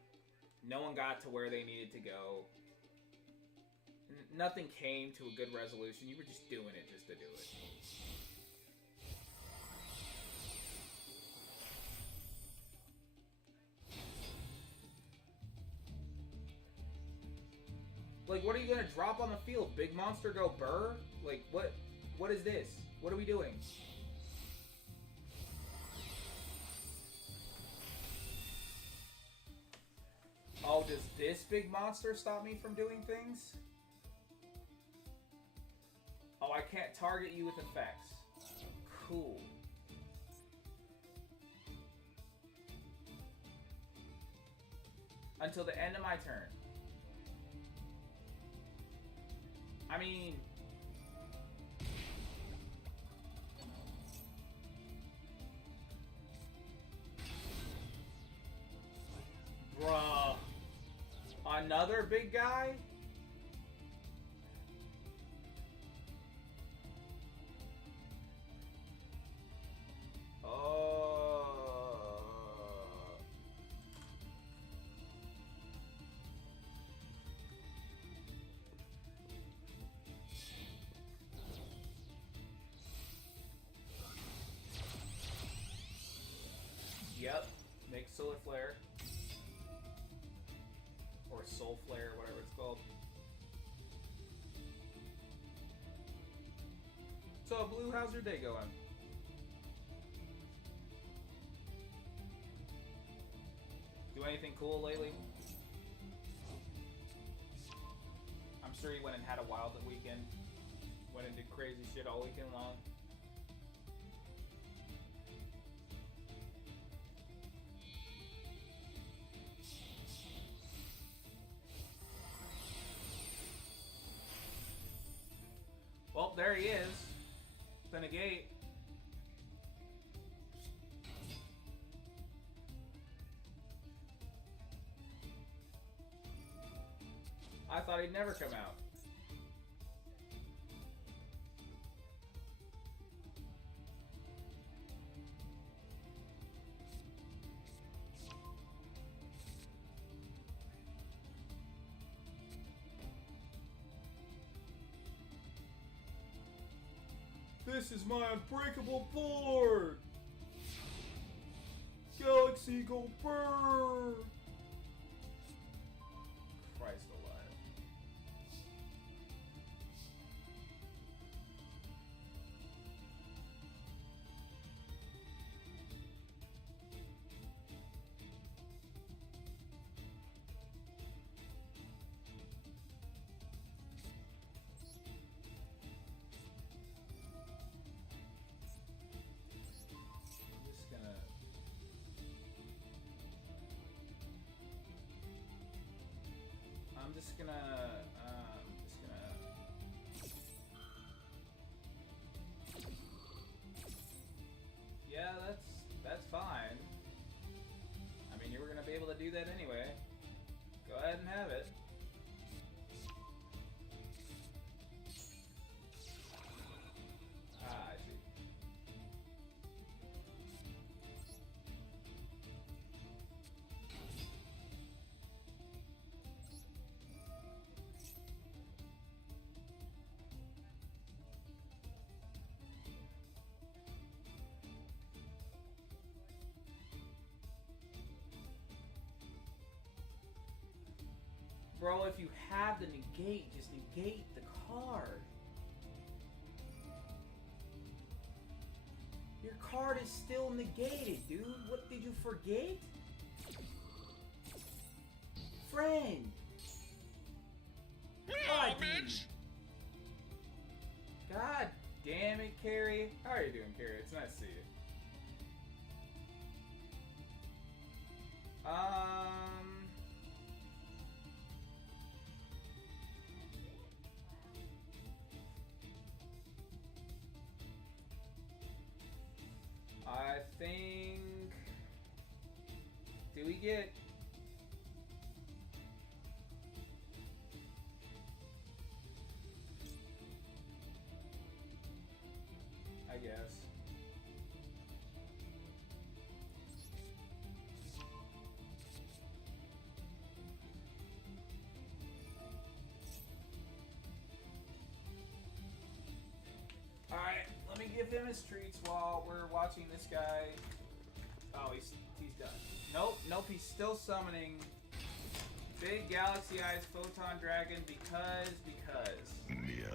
No one got to where they needed to go. Nothing came to a good resolution. You were just doing it just to do it. Like, what are you gonna drop on the field? Big monster go burr? Like, what is this? What are we doing? Oh, does this big monster stop me from doing things? Oh, I can't target you with effects. Cool. Until the end of my turn. I mean, bruh, another big guy? Yep, make Solar What's up, Blue? How's your day going? Do anything cool lately? I'm sure you went and had a wild weekend. Went and did crazy shit all weekend long. Well, there he is. The negate. I thought he'd never come out. This is my unbreakable board! Galaxy go burn! Christ alive. I'm just gonna yeah, that's fine. I mean, you were gonna be able to do that anyway. Go ahead and have it. Ah, I see. Bro, if you have the negate, just negate the card. Your card is still negated, dude. What, did you forget? Friend! God, bitch! God damn it, Carrie. How are you doing, Carrie? It's nice to see you. I think... Do we get... I guess. Alright, let me give him his treats while we're watching this guy. Oh, he's done. Nope, he's still summoning Big Galaxy Eyes Photon Dragon because. Meow.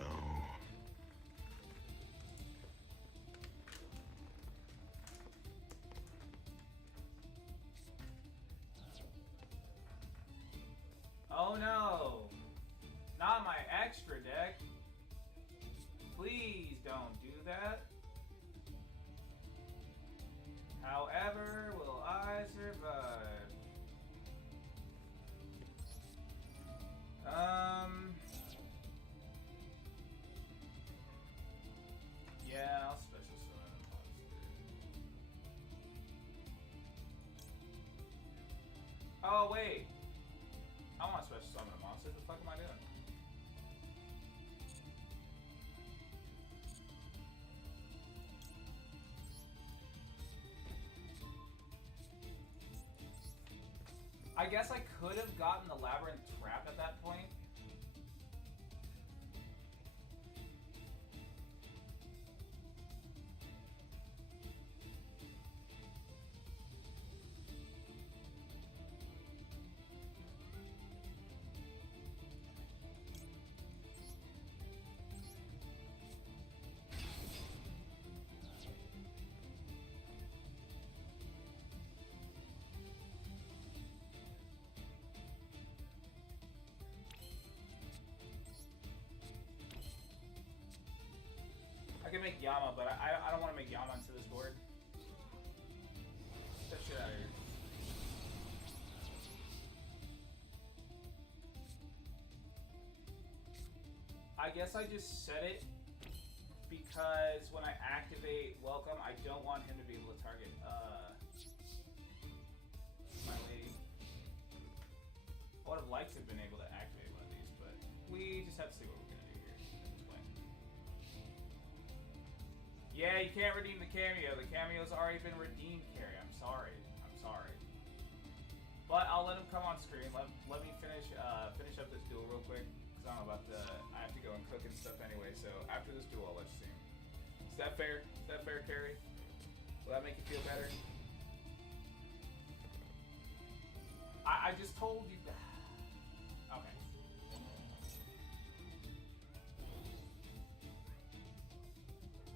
Oh no! Not my extra deck. Please don't do that. However, will I survive? Yeah, I'll special summon a monster. Oh wait, I want to special summon a monster. What the fuck am I doing? I guess I could have gotten the Labyrinth Trap at that point. Yama, but I don't want to make Yama into this board. Get that shit out of here. I guess I just said it because when I activate Welcome, I don't want him to be able to target my lady. I would have liked to have been able to activate one of these, but we just have to see what we're gonna do here at this point. Yeah, you can't redeem the cameo. The cameo's already been redeemed, Carrie. I'm sorry. I'm sorry. But I'll let him come on screen. Let me finish up this duel real quick. Because I'm about to, I have to go and cook and stuff anyway. So after this duel, I'll let you see him. Is that fair? Is that fair, Carrie? Will that make you feel better? I just told you that. Okay.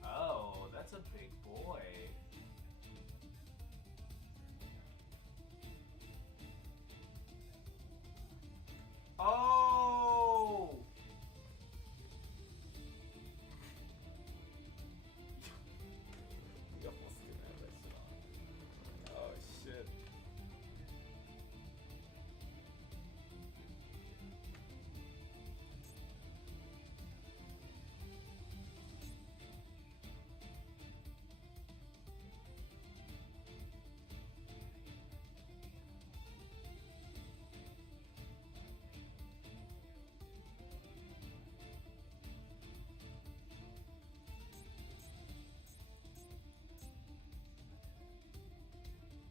Oh, that's a big boy. Oh! You almost didn't have that shit on. Oh, shit.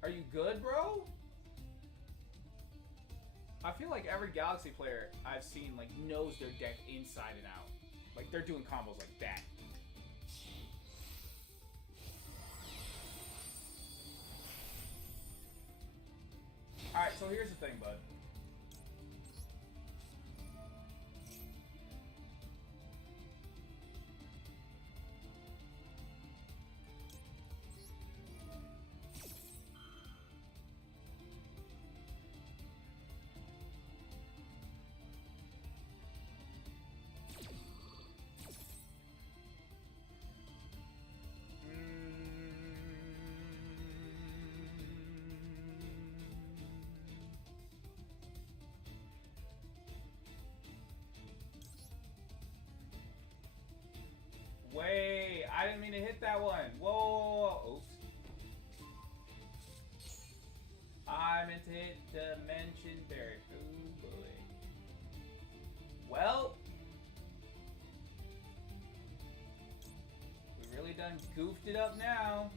Are you good, bro? I feel like every Galaxy player I've seen like knows their deck inside and out. Like they're doing combos like that. Alright, so here's the thing, bud. Wait, I didn't mean to hit that one. Whoa, oops. I meant to hit Dimension Barrier. Oh boy. Well, we really done goofed it up now.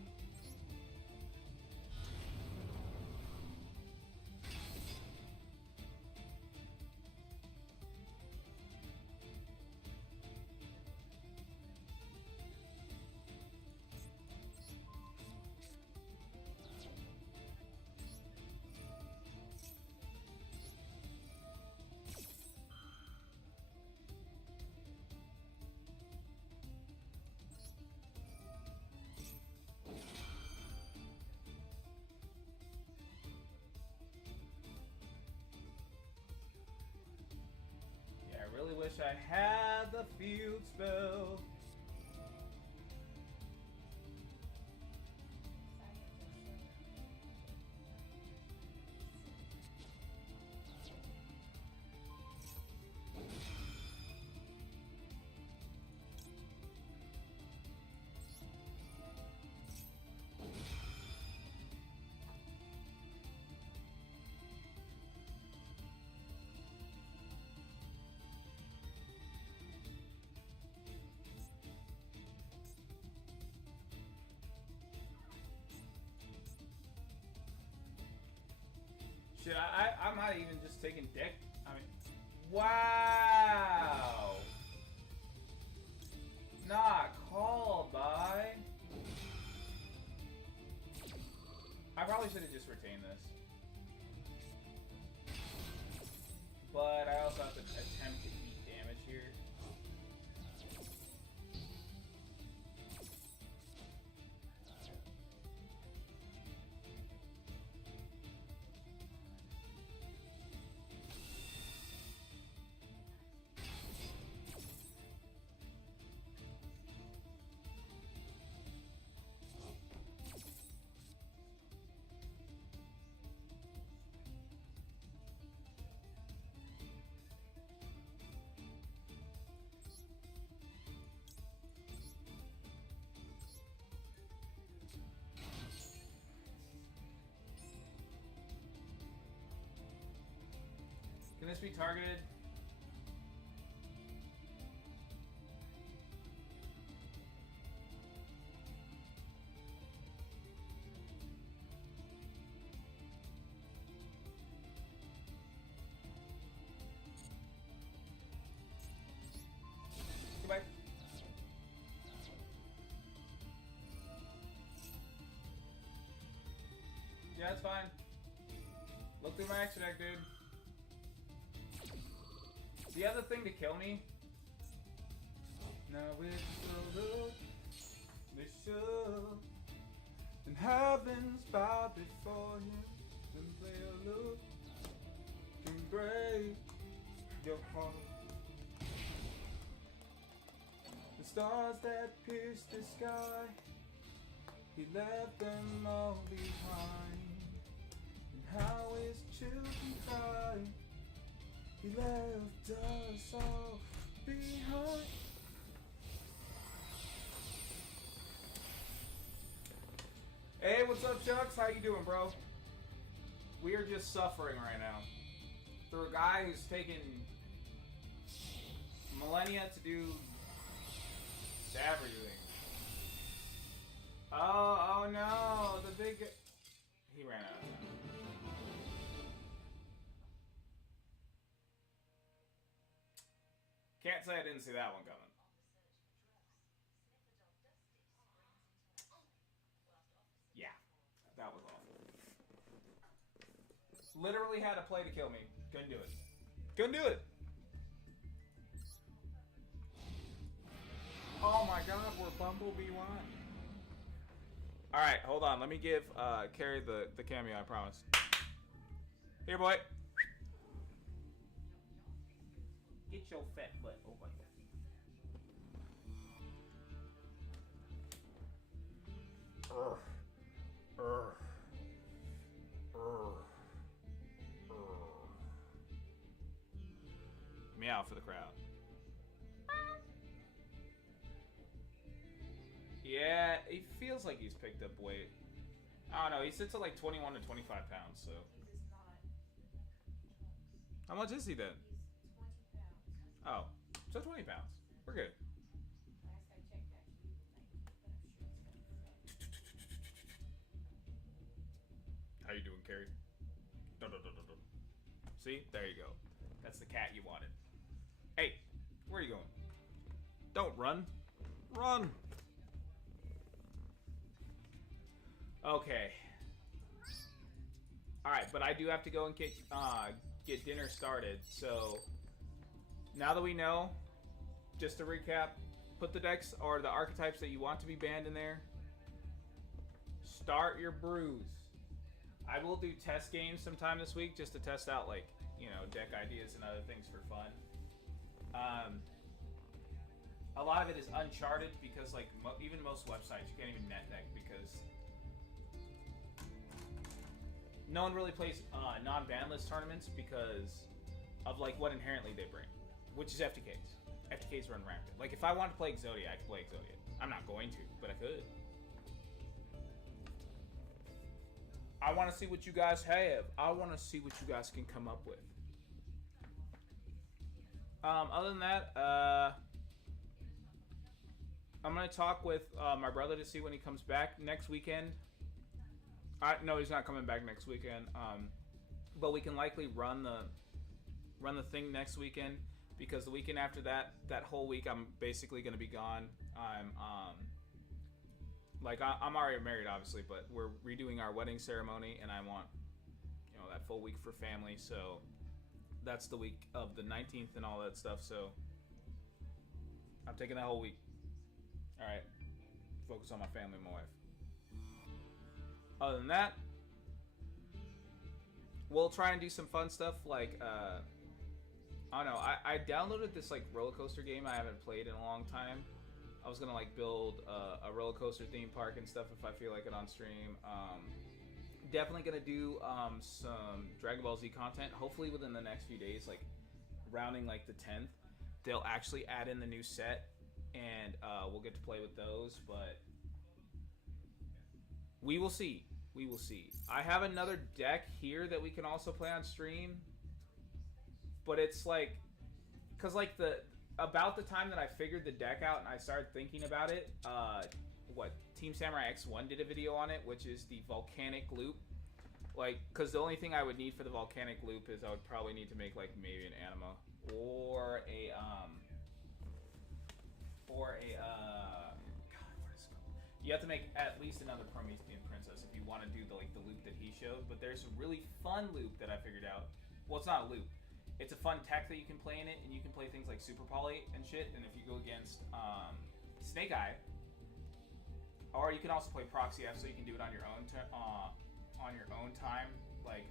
I really wish I had the field spell. Shit, I might even just taken deck. I mean, wow. Not called by. I probably should have just retained this. But I also have to attempt to eat damage here. just be targeted. Goodbye. Yeah, it's fine. Look through my extra deck, dude. Do you have the thing to kill me? Now it's the look we should, and heavens bow before you, and play a look can break your heart. The stars that pierce the sky, he left them all behind. And how his children cry, he left us all behind. Hey, what's up, Chucks? How you doing, bro? We are just suffering right now through a guy who's taken millennia to do everything. Oh no, the big... He ran out of time. Can't say I didn't see that one coming. Yeah, that was awful. Literally had a play to kill me. Couldn't do it. Couldn't do it. Oh my god, we're Bumblebee 1. Alright, hold on. Let me give Carrie the cameo, I promise. Here, boy. Get your fat butt over here. Meow for the crowd. Yeah, he feels like he's picked up weight. I don't know, he sits at like 21 to 25 pounds, so. How much is he then? Oh, so 20 pounds. We're good. How you doing, Carrie? See? There you go. That's the cat you wanted. Hey, where are you going? Don't run. Run! Okay. Alright, but I do have to go and get dinner started, so... Now that we know, just to recap, put the decks or the archetypes that you want to be banned in there. Start your brews. I will do test games sometime this week just to test out, like, you know, deck ideas and other things for fun. A lot of it is uncharted because, like, even most websites, you can't even net deck because no one really plays non-ban list tournaments because of, like, what inherently they bring, which is FTKs. FTKs run rampant. Like, if I wanted to play Exodia, I could play Exodia. I'm not going to, but I could. I want to see what you guys have. I want to see what you guys can come up with. Other than that, I'm going to talk with my brother to see when he comes back next weekend. No, he's not coming back next weekend. But we can likely run the thing next weekend because the weekend after that whole week, I'm basically going to be gone. I'm already married, obviously, but we're redoing our wedding ceremony, and I want, you know, that full week for family. So that's the week of the 19th and all that stuff. So I'm taking that whole week. All right, focus on my family and my wife. Other than that, we'll try and do some fun stuff like I don't know. I downloaded this like roller coaster game I haven't played in a long time. I was gonna like build a roller coaster theme park and stuff if I feel like it on stream. Definitely gonna do some Dragon Ball Z content. Hopefully within the next few days, like rounding like the 10th, they'll actually add in the new set, and we'll get to play with those. But we will see. We will see. I have another deck here that we can also play on stream, but it's like, cause like about the time that I figured the deck out and I started thinking about it, what Team Samurai X1 did a video on it, which is the volcanic loop. Like, cause the only thing I would need for the volcanic loop is I would probably need to make like maybe an anima or a God, what is it called? You have to make at least another Promethean Princess if you want to do the loop that he showed. But there's a really fun loop that I figured out. Well, it's not a loop. It's a fun tech that you can play in it, and you can play things like Super Poly and shit. And if you go against Snake Eye, or you can also play Proxy F, so you can do it on your own time. Like,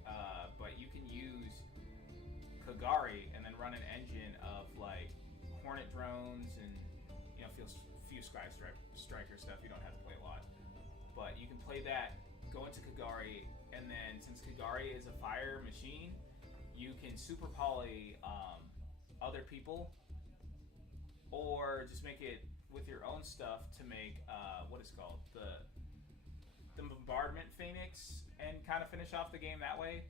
but you can use Kagari and then run an engine of like Hornet drones and few striker stuff. You don't have to play a lot, but you can play that. Go into Kagari, and then since Kagari is a fire machine, you can super poly other people, or just make it with your own stuff to make what is called the bombardment Phoenix and kind of finish off the game that way.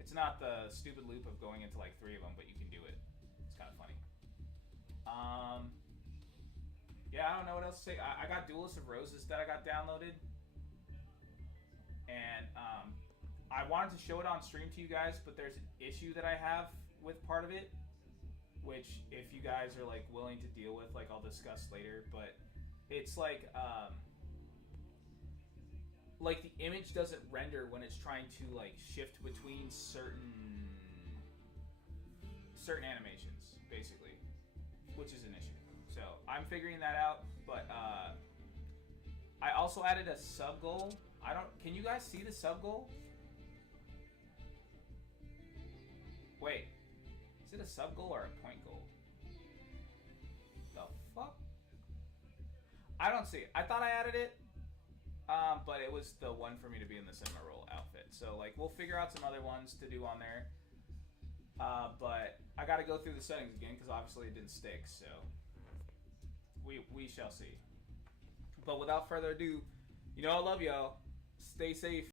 It's not the stupid loop of going into like 3 of them, but you can do it. It's kind of funny. Yeah, I don't know what else to say. I got Duelist of Roses that I got downloaded, and I wanted to show it on stream to you guys, but there's an issue that I have with part of it, which if you guys are like willing to deal with, like I'll discuss later. But it's like the image doesn't render when it's trying to like shift between certain animations, basically, which is an issue. So I'm figuring that out, but I also added a sub goal. Can you guys see the sub goal? Wait, is it a sub goal or a point goal? The fuck? I don't see it. I thought I added it, but it was the one for me to be in the cinema roll outfit. So like we'll figure out some other ones to do on there. But I got to go through the settings again because obviously it didn't stick. So we shall see. But without further ado, I love y'all. Stay safe.